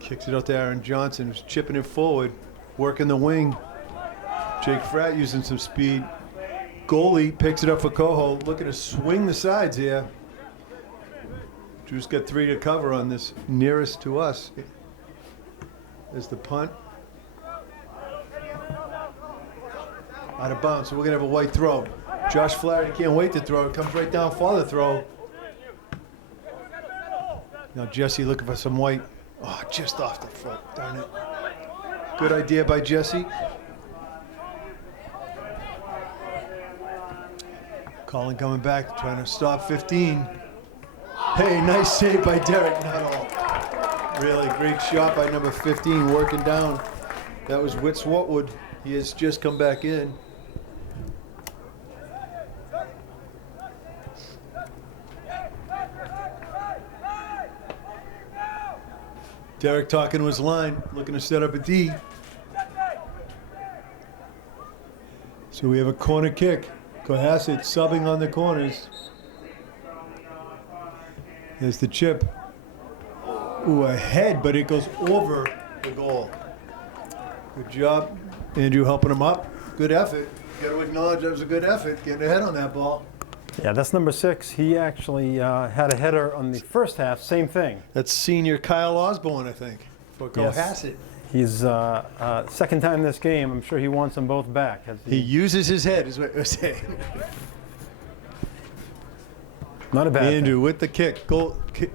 Kicks it out to Aaron Johnson, who's chipping it forward, working the wing. Jake Fratt using some speed. Goalie picks it up for Coho, looking to swing the sides here. Drew's got 3 to cover on this nearest to us. There's the punt. Out of bounds, so we're going to have a white throw. Josh Flaherty can't wait to throw. It comes right down for the throw. Now Jesse looking for some white. Oh, just off the foot, darn it. Good idea by Jesse. Colin coming back, trying to stop 15. Hey, nice save by Derek Nuttall. Really great shot by number 15, working down. That was Whit Swartwood. He has just come back in. Derek talking to his line, looking to set up a D. So we have a corner kick. Cohasset subbing on the corners. There's the chip. Ooh, a head, but it goes over the goal. Good job, Andrew, helping him up. Good effort. You got to acknowledge that was a good effort, getting ahead on that ball. Yeah, that's number 6. He actually had a header on the first half. Same thing. That's senior Kyle Osborne, I think, for Cohasset. He's second time this game. I'm sure he wants them both back. He uses his head, is what we're saying. Not a bad Andrew thing. with the kick. Goal kick.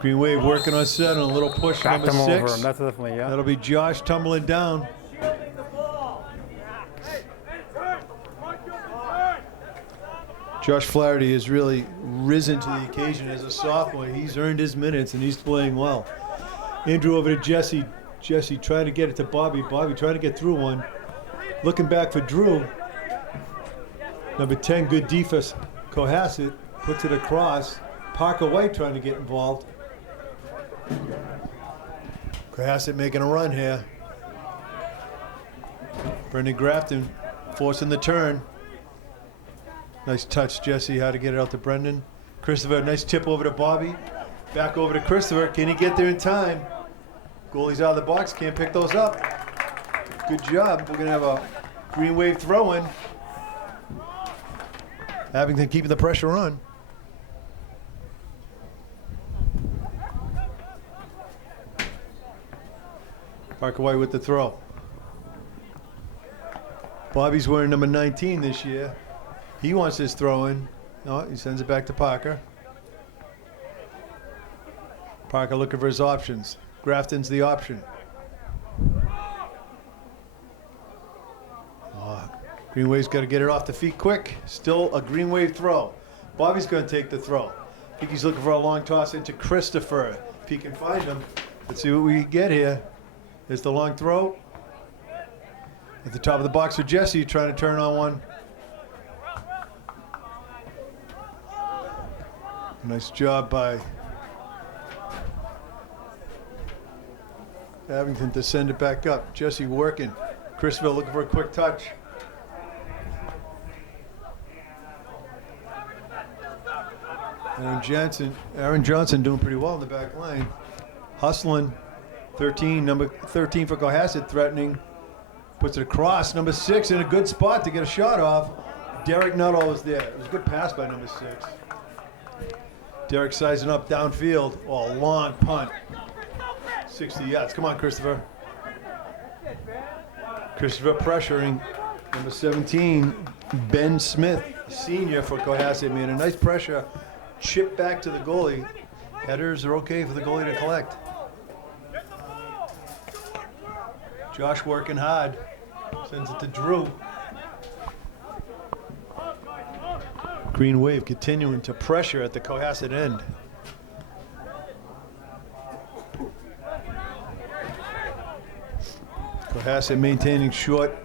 Green Wave working on set and a little push. Backed Number him 6. over him. That's definitely, yeah. That'll be Josh tumbling down. Josh Flaherty has really risen to the occasion as a sophomore. He's earned his minutes and he's playing well. Andrew over to Jesse. Jesse trying to get it to Bobby. Bobby trying to get through one. Looking back for Drew. Number 10, good defense. Cohasset puts it across. Parker White trying to get involved. Cohasset making a run here. Brendan Grafton forcing the turn. Nice touch, Jesse, how to get it out to Brendan. Christopher, nice tip over to Bobby. Back over to Christopher. Can he get there in time? Goalie's out of the box, can't pick those up. Good job. We're going to have a Green Wave throw-in. Abington keeping the pressure on. Parker White with the throw. Bobby's wearing number 19 this year. He wants his throw in. No, he sends it back to Parker. Parker looking for his options. Grafton's the option. Green Wave's got to get it off the feet quick. Still a Green Wave throw. Bobby's going to take the throw. I think he's looking for a long toss into Christopher. If he can find him. Let's see what we get here. There's the long throw. At the top of the box for Jesse, trying to turn on one. Nice job by Abington to send it back up. Jesse working. Chrisville looking for a quick touch. Aaron Johnson doing pretty well in the back line. Hustling. 13, number 13 for Cohasset, threatening. Puts it across. Number 6 in a good spot to get a shot off. Derek Nuttall was there. It was a good pass by number 6. Derek sizing up downfield. Oh, long punt. 60 yards. Come on, Christopher. Christopher pressuring. Number 17, Ben Smith, senior for Cohasset, made a nice pressure. Chip back to the goalie. Headers are okay for the goalie to collect. Josh working hard. Sends it to Drew. Green Wave continuing to pressure at the Cohasset end. Cohasset maintaining short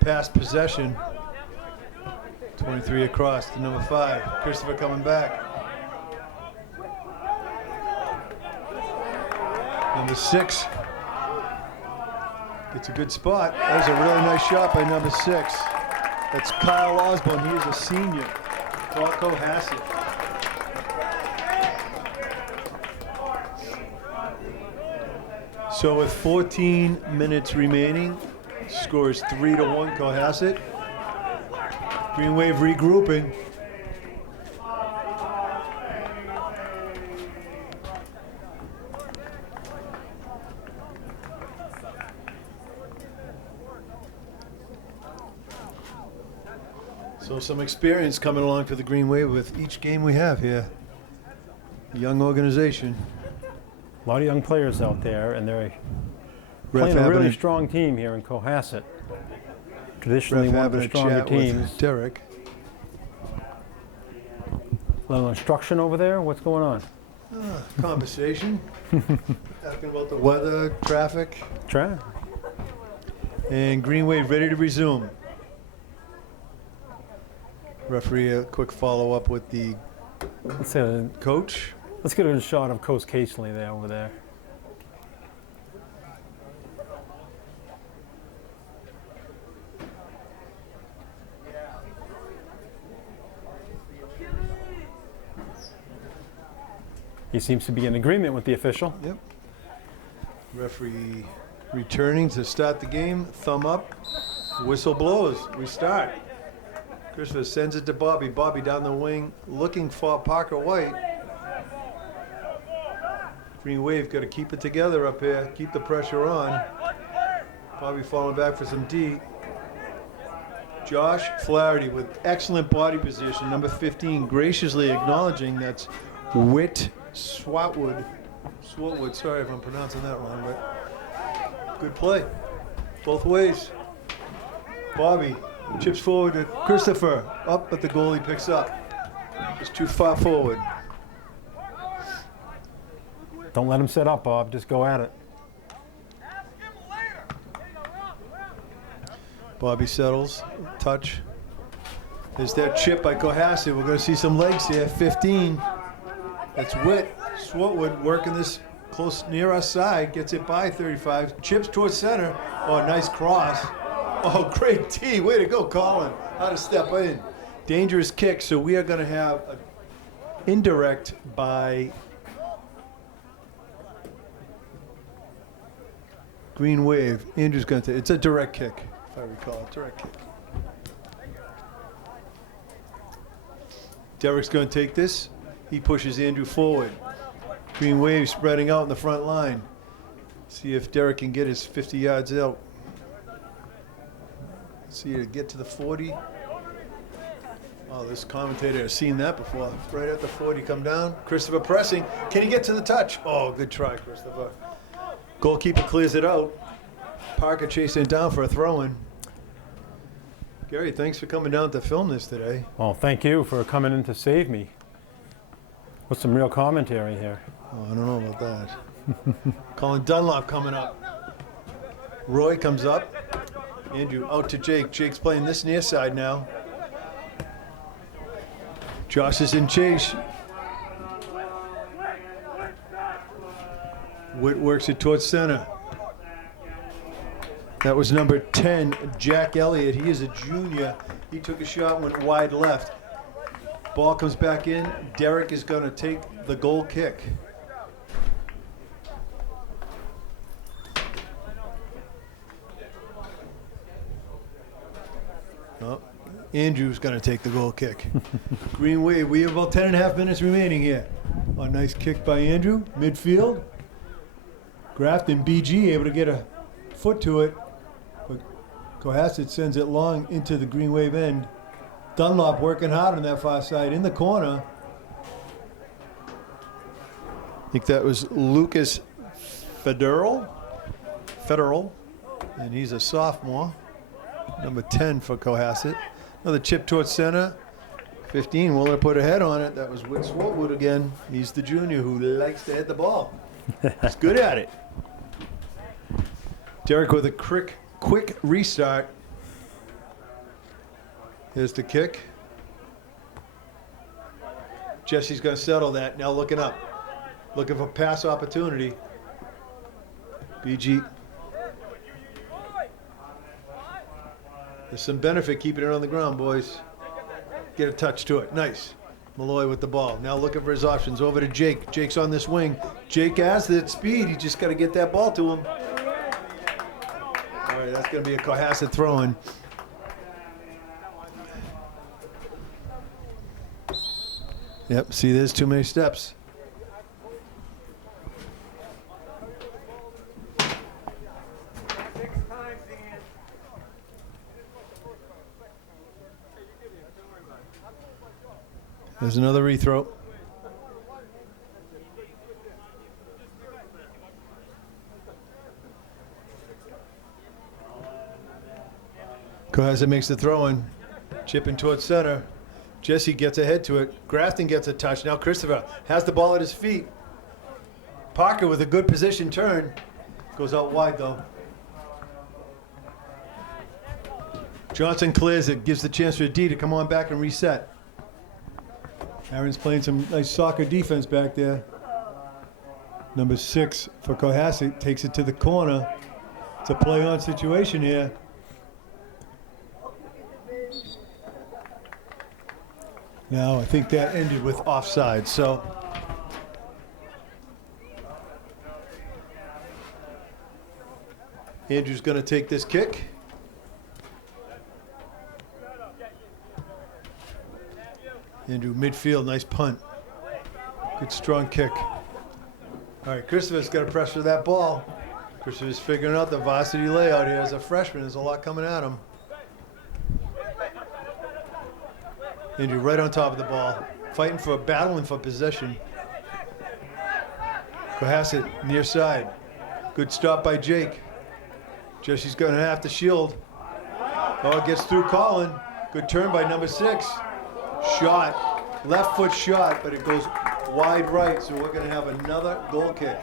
pass possession. 23 across to number 5. Christopher coming back. Number 6. It's a good spot. That was a really nice shot by number 6. That's Kyle Osborne. He is a senior for Cohasset. So with 14 minutes remaining, score is 3-1 Cohasset. Green Wave regrouping. So some experience coming along for the Green Wave with each game we have here. Young organization. A lot of young players out there, and they're playing a really strong team here in Cohasset. Traditionally one of the stronger teams. Derek. A little instruction over there? What's going on? Conversation. Asking about the weather, traffic. And Green Wave ready to resume. Referee, a quick follow-up with the coach. Let's get a shot of Coach Casely there over there. He seems to be in agreement with the official. Yep. Referee returning to start the game. Thumb up. Whistle blows. We start. Christopher sends it to Bobby. Bobby down the wing looking for Parker White. Green Wave got to keep it together up here. Keep the pressure on. Bobby falling back for some D. Josh Flaherty with excellent body position. Number 15 graciously acknowledging that's Whit Swatwood. Sorry if I'm pronouncing that wrong, but good play. Both ways. Bobby chips forward to Christopher. Up, but the goalie picks up. Just too far forward. Don't let him set up, Bob. Just go at it. Bobby settles. Touch. There's that chip by Cohasset. We're going to see some legs here. 15. That's Whit. Swatwood working this close near our side. Gets it by 35. Chips towards center. Oh, nice cross. Oh, great tee. Way to go, Colin. How to step in. Dangerous kick. So we are going to have an indirect by Green Wave. Andrew's going to. It's a direct kick, if I recall. Direct kick. Derek's going to take this. He pushes Andrew forward. Green Wave spreading out in the front line. See if Derek can get his 50 yards out. See to get to the 40. Oh, this commentator has seen that before. Right at the 40, come down. Christopher pressing. Can he get to the touch? Oh, good try, Christopher. Goalkeeper clears it out. Parker chasing it down for a throw-in. Gary, thanks for coming down to film this today. Well, thank you for coming in to save me. With some real commentary here. Oh, I don't know about that. Colin Dunlop coming up. Roy comes up. Andrew out to Jake. Jake's playing this near side now. Josh is in chase. Witt works it towards center. That was number 10, Jack Elliott. He is a junior. He took a shot, went wide left. Ball comes back in. Derek is going to take the goal kick. Oh, Andrew's going to take the goal kick. Green Wave, we have about 10.5 minutes remaining here. A nice kick by Andrew, midfield. Grafton BG able to get a foot to it, but Cohasset sends it long into the Green Wave end. Dunlop working hard on that far side in the corner. I think that was Lucas Federal, and he's a sophomore. Number 10 for Cohasset. Another chip towards center. 15, willing to put a head on it. That was Whit Swolewood again. He's the junior who likes to hit the ball. He's good at it. Derek with a quick restart. Here's the kick. Jesse's going to settle that. Now looking up. Looking for pass opportunity. BG. There's some benefit keeping it on the ground, boys. Get a touch to it. Nice. Malloy with the ball. Now looking for his options. Over to Jake. Jake's on this wing. Jake has that speed. He just got to get that ball to him. All right, that's going to be a Cohasset throw-in. Yep, see, there's too many steps. There's another rethrow. Cohasset makes the throw in. Chipping towards center. Jesse gets ahead to it. Grafton gets a touch. Now Christopher has the ball at his feet. Parker with a good position turn. Goes out wide though. Johnson clears it. Gives the chance for D to come on back and reset. Aaron's playing some nice soccer defense back there. Number 6 for Cohasset takes it to the corner. It's a play-on situation here. Now I think that ended with offside, so Andrew's going to take this kick. Andrew midfield, nice punt. Good strong kick. All right, Christopher's got to pressure that ball. Christopher's figuring out the varsity layout here as a freshman. There's a lot coming at him. Andrew right on top of the ball, battling for possession. Cohasset near side. Good stop by Jake. Jesse's going to have to shield. Oh, it gets through Colin. Good turn by number 6. Shot, left foot shot, but it goes wide right, so we're going to have another goal kick.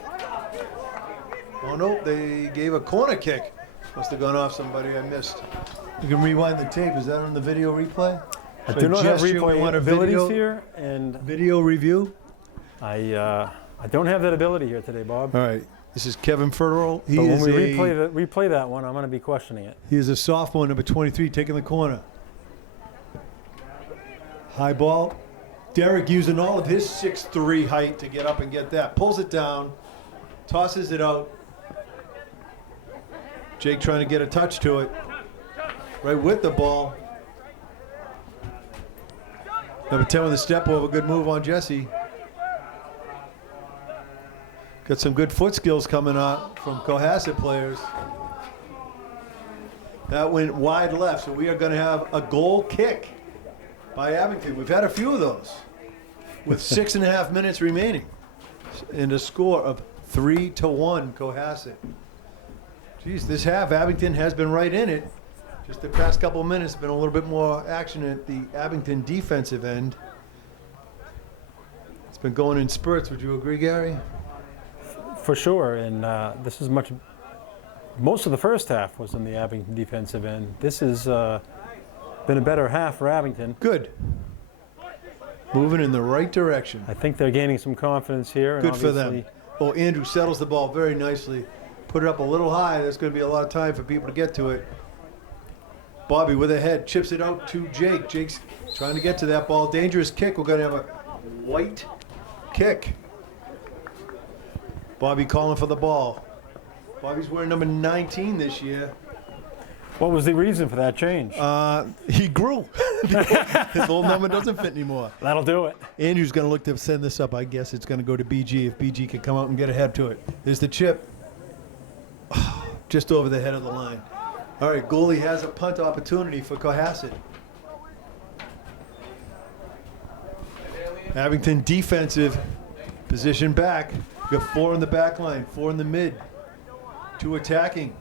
Oh no, they gave a corner kick. Must have gone off somebody I missed. You can rewind the tape. Is that on the video replay? I do not have replay abilities here, and video review. I don't have that ability here today, Bob. All right, this is Kevin Federal. But when we replay that one, I'm going to be questioning it. He is a sophomore, number 23, taking the corner. High ball. Derek using all of his 6'3" height to get up and get that. Pulls it down, tosses it out. Jake trying to get a touch to it. Right with the ball. Number 10 with a step over. Good move on Jesse. Got some good foot skills coming out from Cohasset players. That went wide left, so we are going to have a goal kick by Abington. We've had a few of those with 6.5 minutes remaining and a score of 3-1 Cohasset. Geez, this half, Abington has been right in it. Just the past couple of minutes, been a little bit more action at the Abington defensive end. It's been going in spurts. Would you agree, Gary? For sure, and this is most of the first half was in the Abington defensive end. This has been a better half for Abington. Good. Moving in the right direction. I think they're gaining some confidence here. And good for them. Oh, Andrew settles the ball very nicely. Put it up a little high. There's going to be a lot of time for people to get to it. Bobby with a head, chips it out to Jake. Jake's trying to get to that ball. Dangerous kick. We're going to have a white kick. Bobby calling for the ball. Bobby's wearing number 19 this year. What was the reason for that change? He grew. His old number doesn't fit anymore. That'll do it. Andrew's going to look to send this up. I guess it's going to go to BG if BG can come out and get ahead to it. There's the chip. Just over the head of the line. All right, goalie has a punt opportunity for Cohasset. Abington defensive position back. We got 4 in the back line, 4 in the mid, 2 attacking.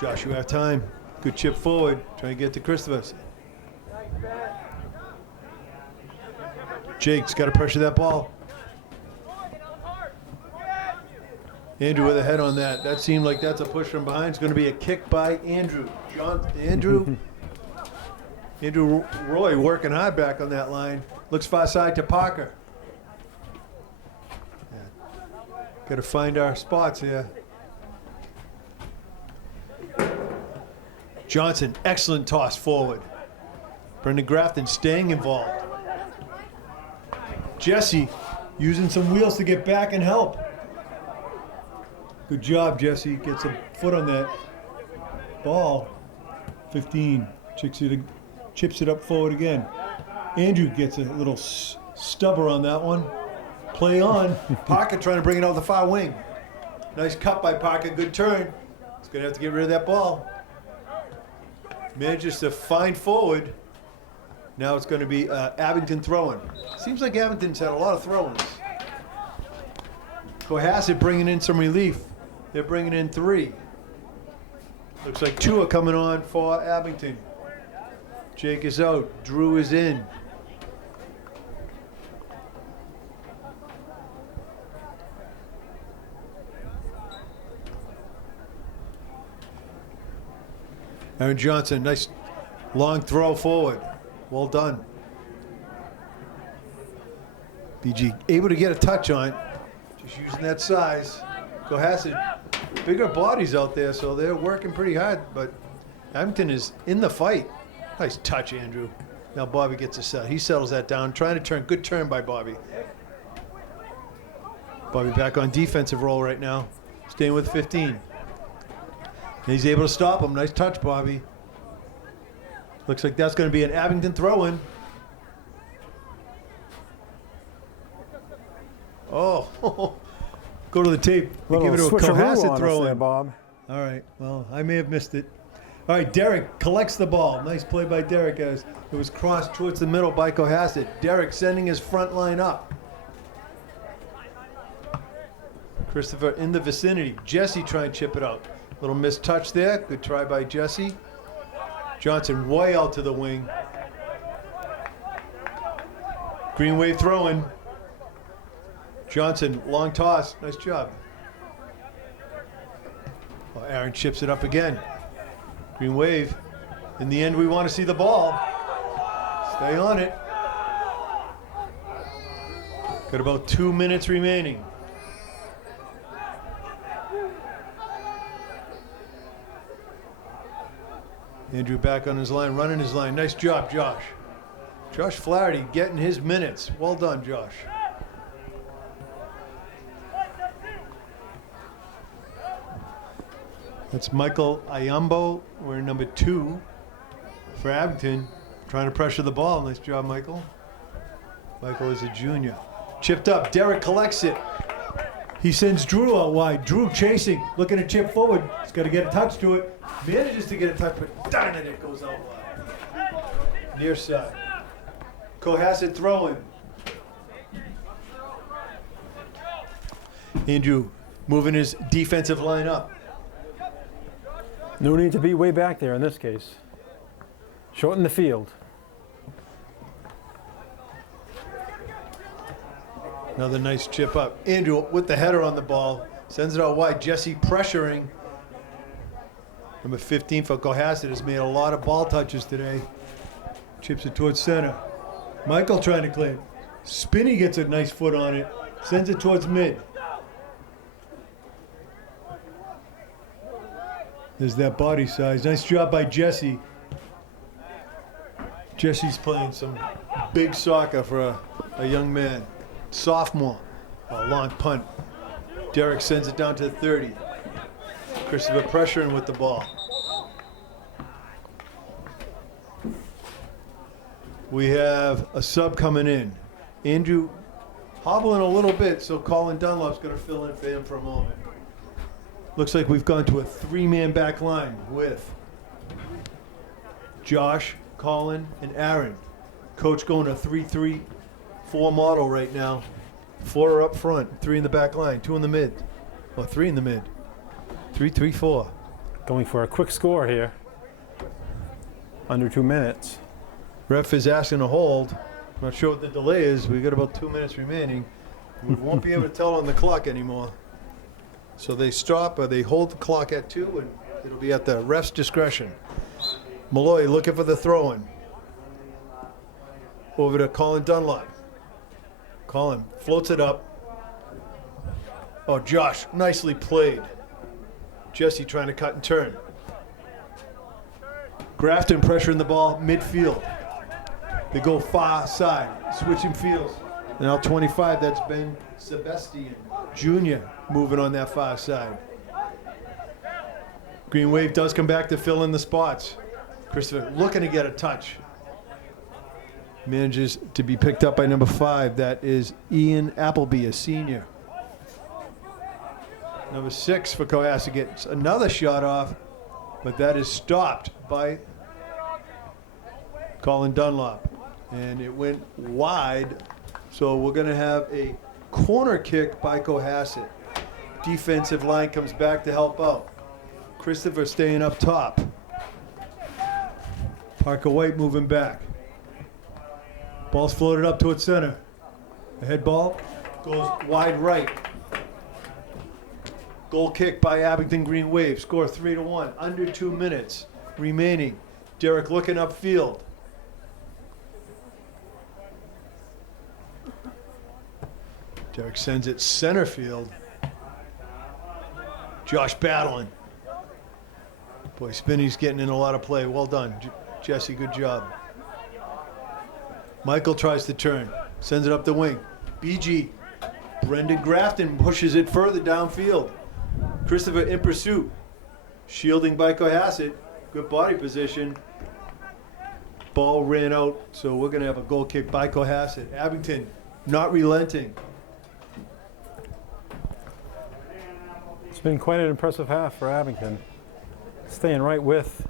Josh, you have time. Good chip forward, trying to get to Christopher. Jake's got to pressure that ball. Andrew with a head on that. That seemed like that's a push from behind. It's going to be a kick by Andrew. Andrew Roy working hard back on that line. Looks far side to Parker. Yeah. Got to find our spots here. Johnson, excellent toss forward. Brendan Grafton staying involved. Jesse using some wheels to get back and help. Good job, Jesse. Gets a foot on that ball. 15. Chips it up forward again. Andrew gets a little stubber on that one. Play on. Parker trying to bring it out the far wing. Nice cut by Parker. Good turn. He's going to have to get rid of that ball. Manages to find forward. Now it's going to be Abington throwing. Seems like Abington's had a lot of throw-ins. Cohasset bringing in some relief. They're bringing in 3. Looks like 2 are coming on for Abington. Jake is out. Drew is in. Aaron Johnson, nice long throw forward. Well done. BG able to get a touch on it. Just using that size. Cohasset, bigger bodies out there, so they're working pretty hard, but Abington is in the fight. Nice touch, Andrew. Now Bobby gets a set. He settles that down, trying to turn. Good turn by Bobby. Bobby back on defensive role right now, staying with 15. And he's able to stop him. Nice touch, Bobby. Looks like that's going to be an Abington throw-in. Oh, go to the tape. They give it to a Cohasset throw-in. Bob. All right. Well, I may have missed it. All right, Derek collects the ball. Nice play by Derek as it was crossed towards the middle by Cohasset. Derek sending his front line up. Christopher in the vicinity. Jesse trying to chip it out. Little missed touch there. Good try by Jesse. Johnson way out to the wing. Green Wave throwing. Johnson, long toss. Nice job. Well, Aaron chips it up again. Green Wave. In the end, we want to see the ball. Stay on it. Got about 2 minutes remaining. Andrew back on his line, running his line. Nice job, Josh. Josh Flaherty getting his minutes. Well done, Josh. That's Michael Ayambo. We're number 2 for Abington. Trying to pressure the ball. Nice job, Michael. Michael is a junior. Chipped up. Derek collects it. He sends Drew out wide. Drew chasing, looking to chip forward. He's got to get a touch to it. Manages to get a touch, but darn it goes out wide. Near side. Cohasset throwing. Andrew moving his defensive line up. No need to be way back there in this case. Shorten the field. Another nice chip up. Andrew with the header on the ball. Sends it out wide. Jesse pressuring. Number 15 for Cohasset has made a lot of ball touches today. Chips it towards center. Michael trying to clear. Spinney gets a nice foot on it. Sends it towards mid. There's that body size. Nice job by Jesse. Jesse's playing some big soccer for a young man. Sophomore. A long punt. Derek sends it down to the 30. Christopher pressuring with the ball. We have a sub coming in. Andrew hobbling a little bit, so Colin Dunlop's going to fill in for him for a moment. Looks like we've gone to a three-man back line with Josh, Colin, and Aaron. Coach going to 3-3-4 model right now. 4 are up front, 3 in the back line, 2 in the mid. Or 3 in the mid. 3-3-4. Going for a quick score here. Under 2 minutes. Ref is asking to hold. I'm not sure what the delay is. We've got about 2 minutes remaining. We won't be able to tell on the clock anymore. So they stop or they hold the clock at 2, and it'll be at the ref's discretion. Malloy looking for the throw-in. Over to Colin Dunlop. Colin floats it up. Oh, Josh, nicely played. Jesse trying to cut and turn. Grafton pressuring the ball midfield. They go far side, switching fields. Now 25, that's Ben Sebastian Jr. moving on that far side. Green Wave does come back to fill in the spots. Christopher looking to get a touch. Manages to be picked up by number 5. That is Ian Appleby, a senior. Number 6 for Cohasset gets another shot off, but that is stopped by Colin Dunlop. And it went wide, so we're going to have a corner kick by Cohasset. Defensive line comes back to help out. Christopher staying up top. Parker White moving back. Ball's floated up towards center. The head ball goes wide right. Goal kick by Abington Green Wave. Score 3-1. Under 2 minutes remaining. Derek looking upfield. Derek sends it center field. Josh battling. Boy, Spinney's getting in a lot of play. Well done, Jesse. Good job. Michael tries to turn. Sends it up the wing. BG. Brendan Grafton pushes it further downfield. Christopher in pursuit. Shielding by Cohasset. Good body position. Ball ran out, so we're going to have a goal kick by Cohasset. Abington not relenting. It's been quite an impressive half for Abington. Staying right with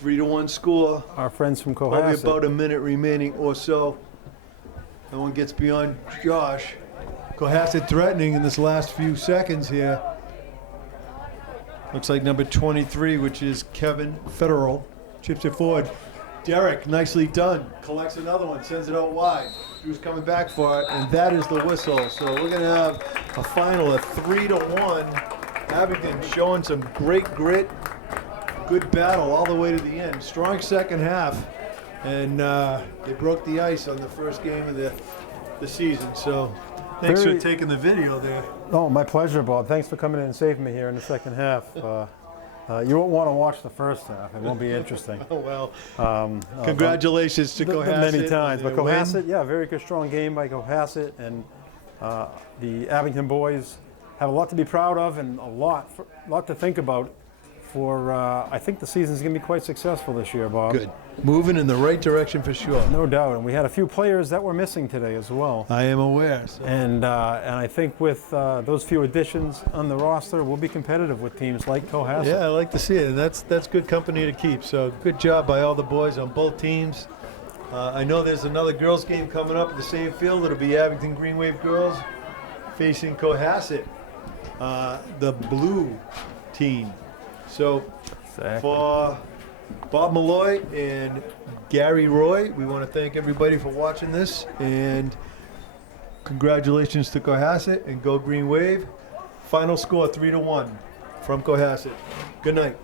3-1 score. our friends from Probably Cohasset. about a minute remaining or so. No one gets beyond Josh. Cohasset threatening in this last few seconds here. Looks like number 23, which is Kevin Federal, chips it forward. Derek, nicely done. Collects another one, sends it out wide. Drew's coming back for it, and that is the whistle. So we're going to have a final of 3-1. Abington showing some great grit. Good battle all the way to the end. Strong second half. And they broke the ice on the first game of the season. So thanks for taking the video there. Oh, my pleasure, Bob. Thanks for coming in and saving me here in the second half. You won't want to watch the first half. It won't be interesting. Oh, well. Congratulations to Cohasset. Many times. But Cohasset, win. yeah, very good, strong game by Cohasset. And the Abington boys have a lot to be proud of and a lot to think about for, I think the season's going to be quite successful this year, Bob. Good. Moving in the right direction for sure. No doubt. And we had a few players that were missing today as well. I am aware. So. And I think with those few additions on the roster, we'll be competitive with teams like Cohasset. Yeah, I like to see it, and that's good company to keep. So good job by all the boys on both teams. I know there's another girls' game coming up at the same field. It'll be Abington Green Wave girls facing Cohasset, the blue team. So Exactly. for Bob Malloy and Gary Roy, we want to thank everybody for watching this, and congratulations to Cohasset and go Green Wave. Final score 3-1 from Cohasset. Good night.